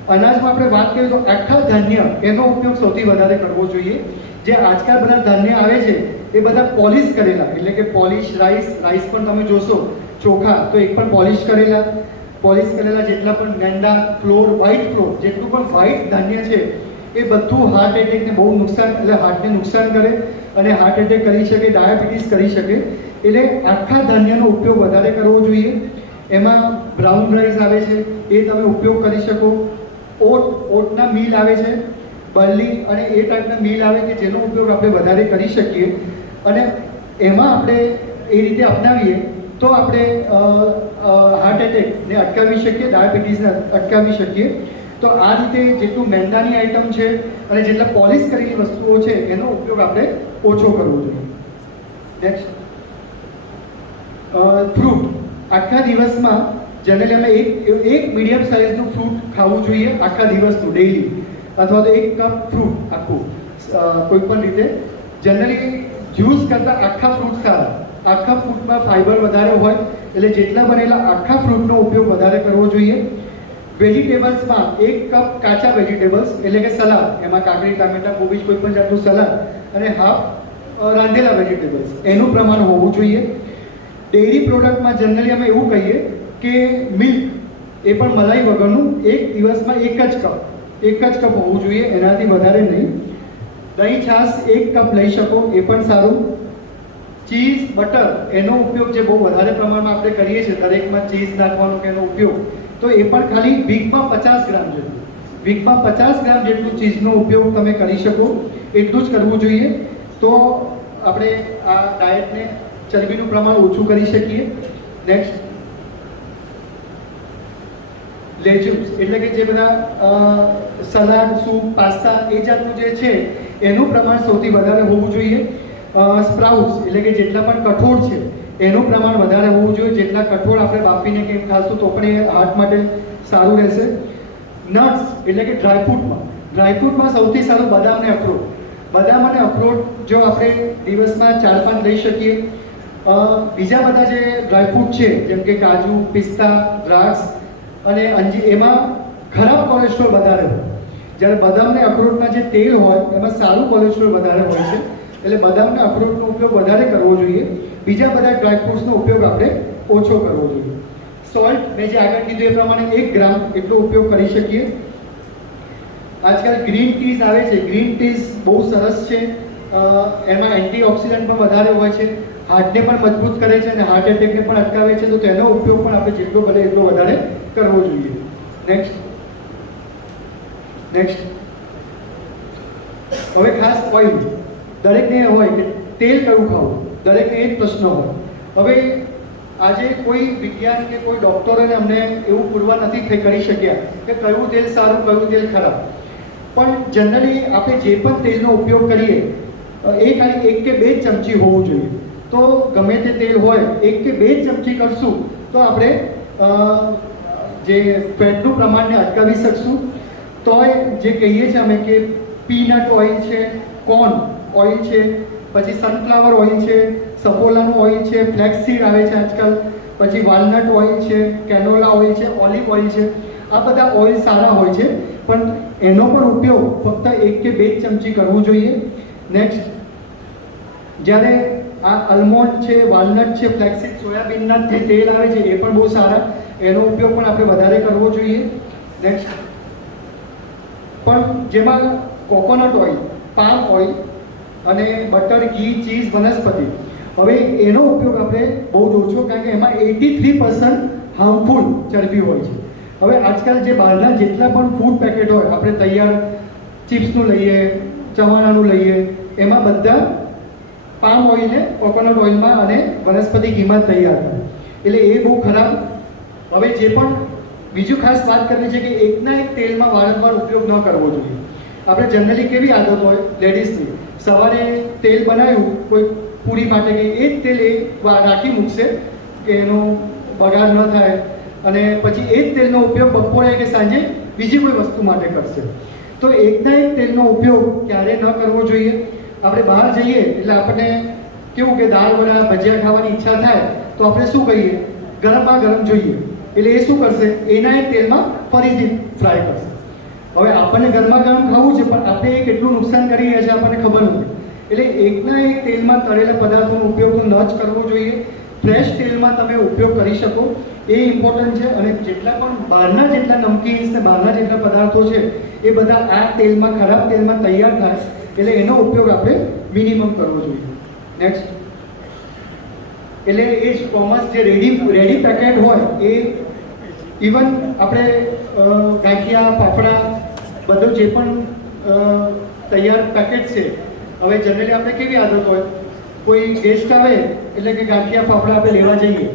અનાજમાં આપણે વાત કરીએ તો આખા ધાન્ય એનો ઉપયોગ સૌથી વધારે કરવો જોઈએ. જે આજકાલ બધા ધાન્ય આવે છે એ બધા પોલિશ કરેલા, એટલે કે પોલિશ રાઈસ પણ તમે જોશો ચોખા તો એક પણ પોલિશ કરેલા જેટલા પણ મેંદા, વ્હાઇટ ફ્લોર, જેટલું પણ વ્હાઇટ ધાન્ય છે એ બધું હાર્ટ એટેકને બહુ નુકસાન, એટલે હાર્ટને નુકસાન કરે અને હાર્ટ એટેક કરી શકે, ડાયાબિટીસ કરી શકે. એટલે આખા ધાન્યનો ઉપયોગ વધારે કરવો જોઈએ. એમાં બ્રાઉન રાઈસ આવે છે એ તમે ઉપયોગ કરી શકો. ઓટના મીલ આવે છે, બર્લી અને એ ટાઈપના મીલ આવે કે જેનો ઉપયોગ આપણે વધારે કરી શકીએ અને એમાં આપણે એ રીતે અપનાવીએ તો આપણે હાર્ટ એટેકને અટકાવી શકીએ, ડાયાબિટીસને અટકાવી શકીએ. તો આ રીતે જેટલું મેંદાની આઈટમ છે અને જેટલા પોલિશ કરેલી વસ્તુઓ છે એનો ઉપયોગ આપણે ઓછો કરવો જોઈએ. Next, fruit. આખા દિવસમાં જનરલી અમે એક મીડિયમ સાઇઝનું ફ્રૂટ ખાવું જોઈએ આખા દિવસનું, ડેઈલી, અથવા તો 1 કપ ફ્રૂટ આખું કોઈ પણ રીતે. જનરલી જ્યુસ કરતાં આખા ફ્રૂટ સારા. આખા ફ્રૂટમાં ફાઈબર વધારે હોય એટલે જેટલા બનેલા આખા ફ્રૂટનો ઉપયોગ વધારે કરવો જોઈએ. વેજીટેબલ્સમાં 1 કપ કાચા વેજીટેબલ્સ એટલે કે સલાડ, એમાં કાકડી, ટામેટા, કોબીજ, કોઈ પણ જાતનું સલાડ અને હાફ રાંધેલા વેજીટેબલ્સ એનું પ્રમાણ હોવું જોઈએ. ડેરી પ્રોડક્ટમાં જનરલી અમે એવું કહીએ કે મિલ્ક, એ પણ મલાઈ વગરનું, એક દિવસમાં 1 જ કપ હોવું જોઈએ, એનાથી વધારે નહીં. દહીં છાશ 1 કપ લઈ શકો, એ પણ સારું. ચીઝ, બટર એનો ઉપયોગ જે બહુ વધારે પ્રમાણમાં આપણે કરીએ છીએ, દરેકમાં ચીઝ નાખવાનો કે એનો ઉપયોગ, તો એ પણ ખાલી વીકમાં 50 ગ્રામ જેટલું, વીકમાં 50 ગ્રામ જેટલું ચીઝનો ઉપયોગ તમે કરી શકો, એટલું જ કરવું જોઈએ. તો આપણે આ ડાયટને, ચરબીનું પ્રમાણ ઓછું કરી શકીએ. નેક્સ્ટ, લેગ્યુમ્સ એટલે કે જે બધા સલાડ, સૂપ, પાસ્તા એ જાતનું જે છે એનું પ્રમાણ સૌથી વધારે હોવું જોઈએ. સ્પ્રાઉટ્સ એટલે કે જેટલા પણ કઠોળ છે એનું પ્રમાણ વધારે હોવું જોઈએ. જેટલા કઠોળ આપણે બાફીને કેમ ખાશું તો પણ એ હાર્ટ માટે સારું રહેશે. નટ્સ એટલે કે ડ્રાયફ્રૂટમાં સૌથી સારું બદામ અને અખરોટ. બદામ અને અખરોટ જો આપણે દિવસમાં 4-5 લઈ શકીએ. બીજા બધા જે ડ્રાયફ્રૂટ છે જેમ કે કાજુ, પિસ્તા, દ્રાક્ષ અને અંજીર, એમાં ખરાબ કોલેસ્ટ્રોલ વધારે હોય. જ્યારે બદામ અને અખરોટના જે તેલ હોય એમાં સારું કોલેસ્ટ્રોલ વધારે હોય છે, એટલે બદામ અને અખરોટનો ઉપયોગ વધારે કરવો જોઈએ. બીજા બધા ડ્રાયફ્રૂટ્સનો ઉપયોગ આપણે ઓછો કરવો જોઈએ. સોલ્ટ મેં જે આગળ કીધું એ પ્રમાણે 1 ગ્રામ એટલો ઉપયોગ કરી શકીએ. આજકાલ ગ્રીન ટીઝ આવે છે, ગ્રીન ટીઝ બહુ સરસ છે. એમાં એન્ટીઓક્સિડન્ટ પણ વધારે હોય છે, હાર્ટને પણ મજબૂત કરે છે અને હાર્ટ એટેકને પણ અટકાવે છે. તો તેનો ઉપયોગ પણ આપણે જેટલો બને એટલો વધારે કરવો જોઈએ. નેક્સ્ટ, હવે ખાસ ઓઇલ. દરેકને હોય કે તેલ કયું ખાવું, દરેકને એ જ પ્રશ્ન હોય. હવે આજે કોઈ વિજ્ઞાન કે કોઈ ડૉક્ટરોને અમને એવું પૂરવા નથી કરી શક્યા કે કયું તેલ સારું, કયું તેલ ખરાબ. પણ જનરલી આપણે જે પણ તેલનો ઉપયોગ કરીએ એ ખાલી 1 કે 2 ચમચી હોવું જોઈએ. તો ગમે તે તેલ હોય 1 કે 2 ચમચી કરશું તો આપણે જે ફેટનું પ્રમાણને અટકાવી શકશું. તોય જે કહીએ છીએ અમે કે પીનટ ઓઇલ છે, કોર્ન ઓઇલ છે, પછી સનફ્લાવર ઓઇલ છે, સફોલાનું ઓઇલ છે, ફ્લેક્સસીડ આવે છે આજકાલ, પછી વાલનટ ઓઇલ છે, કેનોલા ઓઇલ છે, ઓલિવ ઓઇલ છે. આ બધા ઓઇલ સારા હોય છે, પણ એનો પણ ઉપયોગ ફક્ત 1 કે 2 ચમચી કરવું જોઈએ. નેક્સ્ટ, જ્યારે આ આલ્મોન્ડ છે, વાલનટ છે, ફ્લેક્સસીડ, સોયાબીનના જે તેલ આવે છે એ પણ બહુ સારા, એનો ઉપયોગ પણ આપણે વધારે કરવો જોઈએ. નેક્સ્ટ, પણ જેમાં કોકોનટ ઓઇલ, પામ ઓઇલ અને બટર, ઘી, ચીઝ, વનસ્પતિ, હવે એનો ઉપયોગ આપણે બહુ જ ઓછો, કારણ કે એમાં 83% હાર્મફુલ ચરબી હોય છે. હવે આજકાલ જે બહારના જેટલા પણ ફૂડ પેકેટ હોય, આપણે તૈયાર ચિપ્સનું લઈએ, ચવાણાનું લઈએ, એમાં બધા પામ ઓઇલને કોકોનટ ઓઇલમાં અને વનસ્પતિ ઘીમાં તૈયાર થાય, એટલે એ બહુ ખરાબ. હવે જે પણ બીજું ખાસ વાત કરવી છે કે એકના એક તેલમાં વારંવાર ઉપયોગ ન કરવો જોઈએ. આપણે જનરલી કેવી આદત હોય લેડીઝની, સવારે તેલ બનાવ્યું કોઈ પૂરી માટે કે એ જ તેલ રાખી મૂકશે કે એનો બગાડ ન થાય, અને પછી એ જ તેલનો ઉપયોગ બપોરે કે સાંજે બીજી કોઈ વસ્તુ માટે કરશે. તો એકના એક તેલનો ઉપયોગ ક્યારે ન કરવો જોઈએ. આપણે બહાર જઈએ એટલે આપણને કેવું કે દાળ વડા, ભજીયા ખાવાની ઈચ્છા થાય તો આપણે શું કહીએ, ગરમમાં ગરમ જોઈએ, એટલે એ શું કરશે, એના એક તેલમાં ફરીથી ફ્રાય કરશે. હવે આપણને ગરમા ગરમ ખાવું છે, પણ આપણે એ કેટલું નુકસાન કરી રહ્યા છે આપણને ખબર નથી. એટલે એકના એક તેલમાં તળેલા પદાર્થોનો ઉપયોગ ન જ કરવો જોઈએ. ફ્રેશ તેલમાં તમે ઉપયોગ કરી શકો એ ઇમ્પોર્ટન્ટ છે. અને જેટલા પણ બહારના જેટલા નમકીન્સ ને બહારના જેટલા પદાર્થો છે એ બધા આ તેલમાં, ખરાબ તેલમાં તૈયાર થાય, એટલે એનો ઉપયોગ આપણે મિનિમમ કરવો જોઈએ. નેક્સ્ટ, એટલે એ જ કોમર્સ જે રેડી પેકેટ હોય એ ઇવન આપણે ગાંઠિયા ફાફડા બધું જે પણ તૈયાર પેકેટ છે, હવે જનરલી આપણે કેવી આદત હોય, કોઈ ગેસ્ટ આવે એટલે કે ગાંઠિયા ફાફડા આપણે લેવા જઈએ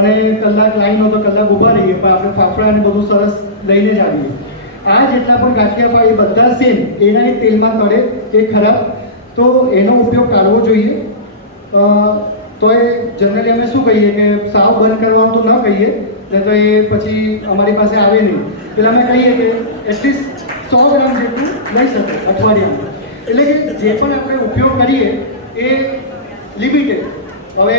અને કલાક લાઈન હોય તો કલાક ઊભા રહીએ, પણ આપણે ફાફડા અને બધું સરસ લઈને જ આવીએ. આ જેટલા પણ ગાંઠિયા એ બધા સેમ એના એ તેલમાં તળે એ ખરાબ, તો એનો ઉપયોગ ટાળવો જોઈએ. તો એ જનરલી અમે શું કહીએ કે સાવ બંધ કરવાનું તો ન કહીએ, ને તો એ પછી અમારી પાસે આવે નહીં. પેલા અમે કહીએ કે એટલીસ્ટ 100 ગ્રામ જેટલું લઈ શકે અઠવાડિયામાં. એટલે કે જે પણ આપણે ઉપયોગ કરીએ એ લિમિટેડ. હવે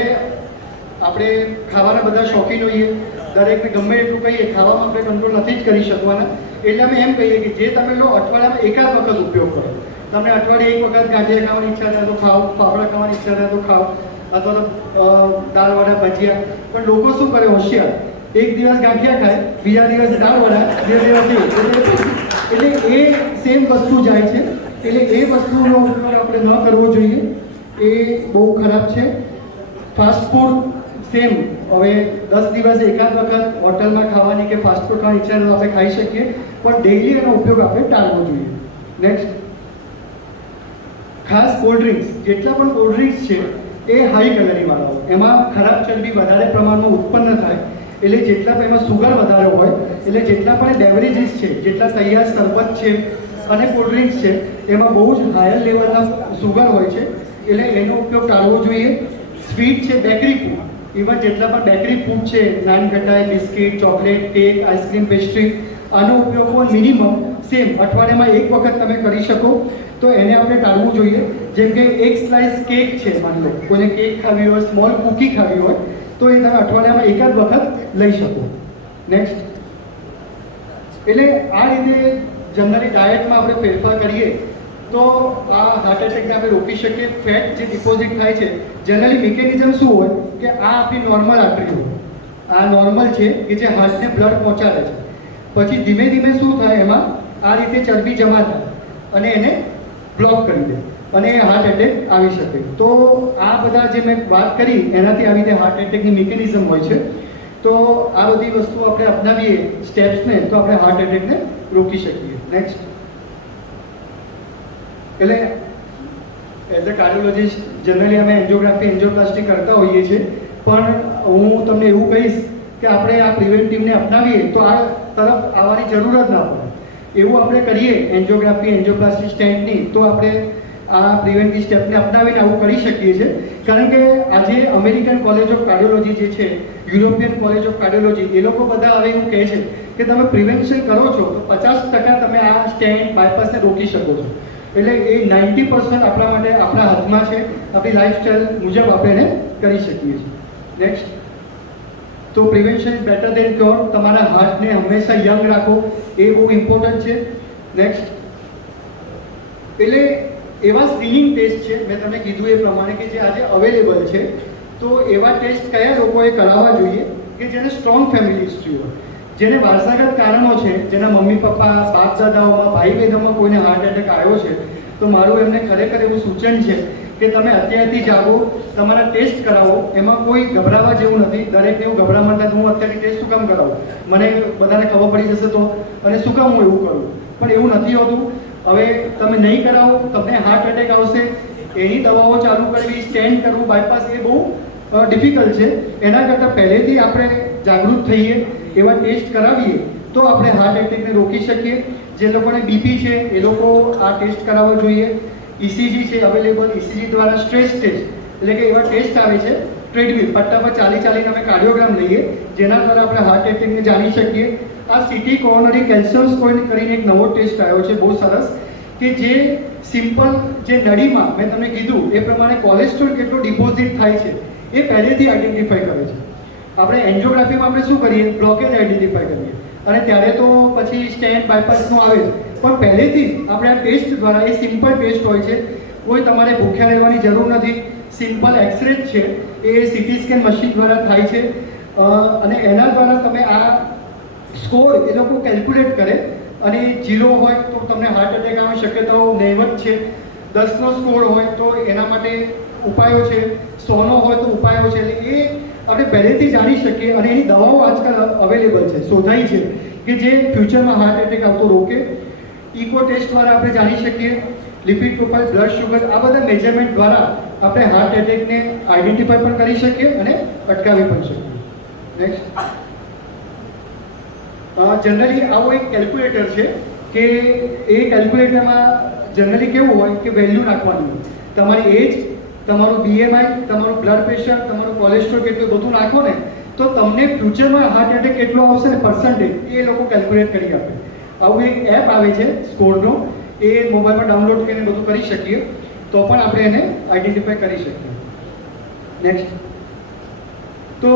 આપણે ખાવાના બધા શોખીન હોઈએ, દરેકને ગમે એટલું કહીએ, ખાવામાં આપણે કંટ્રોલ નથી જ કરી શકવાના. એટલે અમે એમ કહીએ કે જે તમે લો અઠવાડિયામાં એકાદ વખત ઉપયોગ કરો. તમને અઠવાડિયે એક વખત ગાંઠિયા ખાવાની ઈચ્છા થાય તો ખાઓ, ફાફડા ખાવાની ઈચ્છા થાય તો ખાઓ, અથવા તો દાળવડા ભજીયા. પણ લોકો શું કરે હોશિયાર, એક દિવસ ગાંઠિયા ખાય, બીજા દિવસ દાળવડા, બીજા દિવસ એટલે એ સેમ વસ્તુ જાય છે. એટલે એ વસ્તુનો ઉપયોગ આપણે ન કરવો જોઈએ, એ બહુ ખરાબ છે. ફાસ્ટ ફૂડ સેમ, હવે 10 દિવસે એકાદ વખત હોટલમાં ખાવાની કે ફાસ્ટ ફૂડ ખાવાની ઈચ્છા તો આપણે ખાઈ શકીએ, પણ ડેઈલી એનો ઉપયોગ આપણે ટાળવો જોઈએ. નેક્સ્ટ, ખાસ કોલ્ડ ડ્રિંક્સ, જેટલા પણ કોલ્ડ ડ્રિંક્સ છે એ હાઈ કેલરીવાળા હોય, એમાં ખરાબ ચરબી વધારે પ્રમાણમાં ઉત્પન્ન થાય. એટલે જેટલા પણ એમાં સુગર વધારે હોય, એટલે જેટલા પણ બેવરેજીસ છે, જેટલા તૈયાર શરબત છે અને કોલ્ડ ડ્રિંક્સ છે, એમાં બહુ જ હાયર લેવલના સુગર હોય છે. એટલે એનો ઉપયોગ ટાળવો જોઈએ. સ્વીટ છે, બેકરી ફૂડ, ઇવન જેટલા પણ બેકરી ફૂડ છે, nankhatai, biscuit, chocolate, cake, ice cream, pastry, આનો ઉપયોગ મિનિમમ સેમ અઠવાડિયામાં એક વખત તમે કરી શકો તો એને આપણે ટાળવું જોઈએ. જેમ કે એક સ્લાઇસ કેક છે, માની લો કોઈને કેક ખાવી હોય, સ્મોલ કૂકી ખાવી હોય, તો એ તમે અઠવાડિયામાં એકાદ વખત લઈ શકો. નેક્સ્ટ, એટલે આ રીતે જનરલી ડાયટમાં આપણે ફેરફાર કરીએ તો આ હાર્ટ એટેકને આપણે રોકી શકીએ. ફેટ જે ડિપોઝિટ થાય છે, જનરલી મિકેનિઝમ શું હોય કે આ આપણી નોર્મલ આર્ટરી હોય, આ નોર્મલ છે કે જે હાર્ટને બ્લડ પહોંચાડે છે. પછી ધીમે ધીમે શું થાય, એમાં આ રીતે ચરબી જમા થાય અને એને બ્લોક કરી દે અને હાર્ટ એટેક આવી શકે. તો આ બધા જે મેં વાત કરી એનાથી આવી રીતે હાર્ટ એટેકની મિકેનિઝમ હોય છે. તો આ બધી વસ્તુ આપણે અપનાવીએ સ્ટેપ્સને, તો આપણે હાર્ટ એટેકને રોકી શકીએ. નેક્સ્ટ, એટલે એઝ અ કાર્ડિયોલોજિસ્ટ જનરલી અમે એન્જિયોગ્રાફી, એન્જિયોપ્લાસ્ટી કરતા હોઈએ છીએ, પણ હું તમને એવું કહીશ કે આપણે આ પ્રિવેન્ટિવને અપનાવીએ તો આ તરફ આવવાની જરૂર જ ના પડે. એવું આપણે કરીએ એન્જિયોગ્રાફી, એન્જિયોપ્લાસ્ટી સ્ટેન્ટની, તો આપણે આ પ્રિવેન્ટિવ સ્ટેપને અપનાવીને આવું કરી શકીએ છીએ. કારણ કે આજે અમેરિકન કોલેજ ઓફ કાર્ડિયોલોજી જે છે, યુરોપિયન કોલેજ ઓફ કાર્ડિયોલોજી, એ લોકો બધા હવે એવું કહે છે કે તમે પ્રિવેન્શન કરો છો તો 50% તમે આ સ્ટેન્ટ, બાયપાસને રોકી શકો છો. એટલે એ 90% આપણા માટે આપણા હાથમાં છે, આપણી લાઈફસ્ટાઈલ મુજબ આપણે એને કરી શકીએ છીએ. નેક્સ્ટ, તો prevention is better than cure. તમારા હાર્ટને હંમેશા યંગ રાખો, એ બહુ ઇમ્પોર્ટન્ટ છે. નેક્સ્ટ, એટલે એવા સ્ક્રીનિંગ ટેસ્ટ છે, મેં તમને કીધું એ પ્રમાણે, કે જે આજે અવેલેબલ છે. તો એવા ટેસ્ટ કયા લોકોએ કરાવવા જોઈએ કે જેને સ્ટ્રોંગ ફેમિલી હિસ્ટ્રી હોય, જેને વારસાગત કારણો છે, જેના મમ્મી પપ્પા, બાપ દાદાઓમાં, ભાઈ બહેનોમાં કોઈને હાર્ટ એટેક આવ્યો છે. તો મારું એમને ખરેખર એવું સૂચન છે કે તમે અત્યારથી જાગો, તમારા ટેસ્ટ કરાવો. એમાં કોઈ ગભરાવા જેવું નથી. દરેકને એવું ગભરામણ થાય હું અત્યારથી ટેસ્ટ શું કામ કરાવું, મને બધાને ખબર પડી જશે તો, અને શું કામ હું એવું કરું. પણ એવું નથી હોતું. હવે તમે નહીં કરાવો, તમને હાર્ટ એટેક આવશે, એની દવાઓ ચાલુ કરવી, સ્ટેન્ટ કરવું, બાયપાસ, એ બહુ ડિફિકલ્ટ છે. એના કરતાં પહેલેથી આપણે જાગૃત થઈએ, એવા ટેસ્ટ કરાવીએ તો આપણે હાર્ટ એટેકને રોકી શકીએ. જે લોકોને બીપી છે એ લોકો આ ટેસ્ટ કરાવવો જોઈએ. ઇસીજી છે અવેલેબલ, ઇસીજી દ્વારા સ્ટ્રેસ ટેસ્ટ, એટલે કે એવા ટેસ્ટ આવે છે, ટ્રેડમિલ પટ્ટા પર ચાલીને અમે કાર્ડિયોગ્રામ લઈએ, જેના દ્વારા આપણે હાર્ટ એટેકને જાણી શકીએ. આ સીટી કોરોનરી કેલ્શિયમ સ્કોર કરીને એક નવો ટેસ્ટ આવ્યો છે, બહુ સરસ, કે જે સિમ્પલ જે નળીમાં મેં તમને કીધું એ પ્રમાણે કોલેસ્ટ્રોલ કેટલો ડિપોઝિટ થાય છે એ પહેલેથી આઈડેન્ટિફાઈ કરે છે. આપણે એન્જિયોગ્રાફીમાં આપણે શું કરીએ, બ્લોકેજ આઈડેન્ટિફાઈ કરીએ, અને ત્યારે તો પછી સ્ટેન્ટ, બાયપાસનું આવે, પણ પહેલેથી આપણે આ ટેસ્ટ દ્વારા, એ સિમ્પલ ટેસ્ટ હોય છે, કોઈ તમારે ભૂખ્યા રહેવાની જરૂર નથી. સિમ્પલ એક્સરે છે, એ સીટી સ્કેન મશીન દ્વારા થાય છે, અને એના દ્વારા તમે આ સ્કોર એ લોકો કેલ્ક્યુલેટ કરે, અને 0 હોય તો તમને હાર્ટ એટેક આવવાની શક્યતાઓ નહીવત છે. 10નો સ્કોર હોય તો એના માટે ઉપાયો છે, 100નો હોય તો ઉપાયો છે. એટલે એ આપણે પહેલેથી જાણી શકીએ અને એની દવાઓ આજકાલ અવેલેબલ છે, શોધાઈ છે કે જે ફ્યુચરમાં હાર્ટ એટેક આવતો રોકે. ઇકો ટેસ્ટ દ્વારા આપણે જાણી શકીએ, લિપિડ પ્રોફાઇલ, બ્લડ શુગર, આ બધા મેજરમેન્ટ દ્વારા આપણે હાર્ટ એટેકને આઈડેન્ટિફાઈ પણ કરી શકીએ અને અટકાવી પણ શકીએ. નેક્સ્ટ, જનરલી આવો એક કેલ્ક્યુલેટર છે કે એ કેલ્ક્યુલેટરમાં જનરલી કેવું હોય કે વેલ્યુ નાખવાનું હોય, તમારી એજ, તમારું BMI, તમારું બ્લડ પ્રેશર, તમારું કોલેસ્ટ્રોલ કેટલું બધું નાખો ને તો તમને ફ્યુચરમાં હાર્ટ એટેક કેટલો આવશે ને પર્સન્ટેજ એ લોકો કેલ્ક્યુલેટ કરી આપે. આવું એક એપ આવે છે સ્કોરનો, એ મોબાઈલમાં ડાઉનલોડ કરીને બધું કરી શકીએ તો પણ આપણે એને આઈડેન્ટિફાઈ કરી શકીએ. નેક્સ્ટ, તો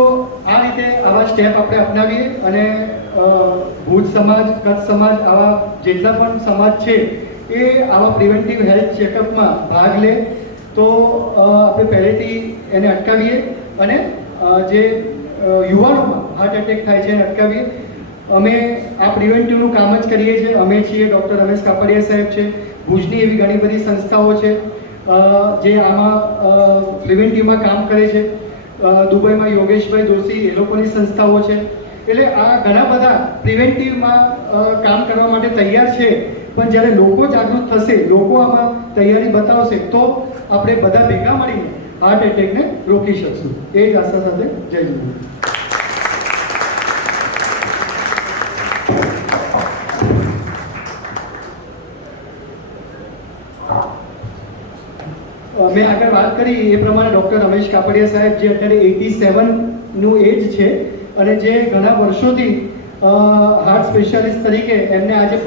આ રીતે આવા સ્ટેપ આપણે અપનાવીએ અને ભુજ સમાજ, કચ્છ સમાજ, આવા જેટલા પણ સમાજ છે એ આવા પ્રિવેન્ટિવ હેલ્થ ચેકઅપમાં ભાગ લે તો આપણે પહેલેથી એને અટકાવીએ અને જે યુવાનોમાં હાર્ટ એટેક થાય છે એને અટકાવીએ. અમે આ પ્રિવેન્ટિવનું કામ જ કરીએ છીએ. અમે છીએ ડૉક્ટર રમેશ કાપડિયા સાહેબ છે, ભુજની એવી ઘણી બધી સંસ્થાઓ છે જે આમાં પ્રિવેન્ટિવમાં કામ કરે છે. દુબઈમાં યોગેશભાઈ જોશી, એ લોકોની સંસ્થાઓ છે. એટલે આ ઘણા બધા પ્રિવેન્ટિવમાં કામ કરવા માટે તૈયાર છે. પણ જ્યારે લોકો જાગૃત થશે, લોકો આમાં તૈયારી બતાવશે તો આપણે બધા ભેગા મળીને હાર્ટ એટેકને રોકી શકશું. એ જ આશા સાથે જય હિન્દ. મેં આગળ વાત કરી એ પ્રમાણે ડૉક્ટર રમેશ કાપડિયા સાહેબ જે અત્યારે 87નું એજ છે અને જે ઘણા વર્ષોથી હાર્ટ સ્પેશિયાલિસ્ટ તરીકે એમને આજે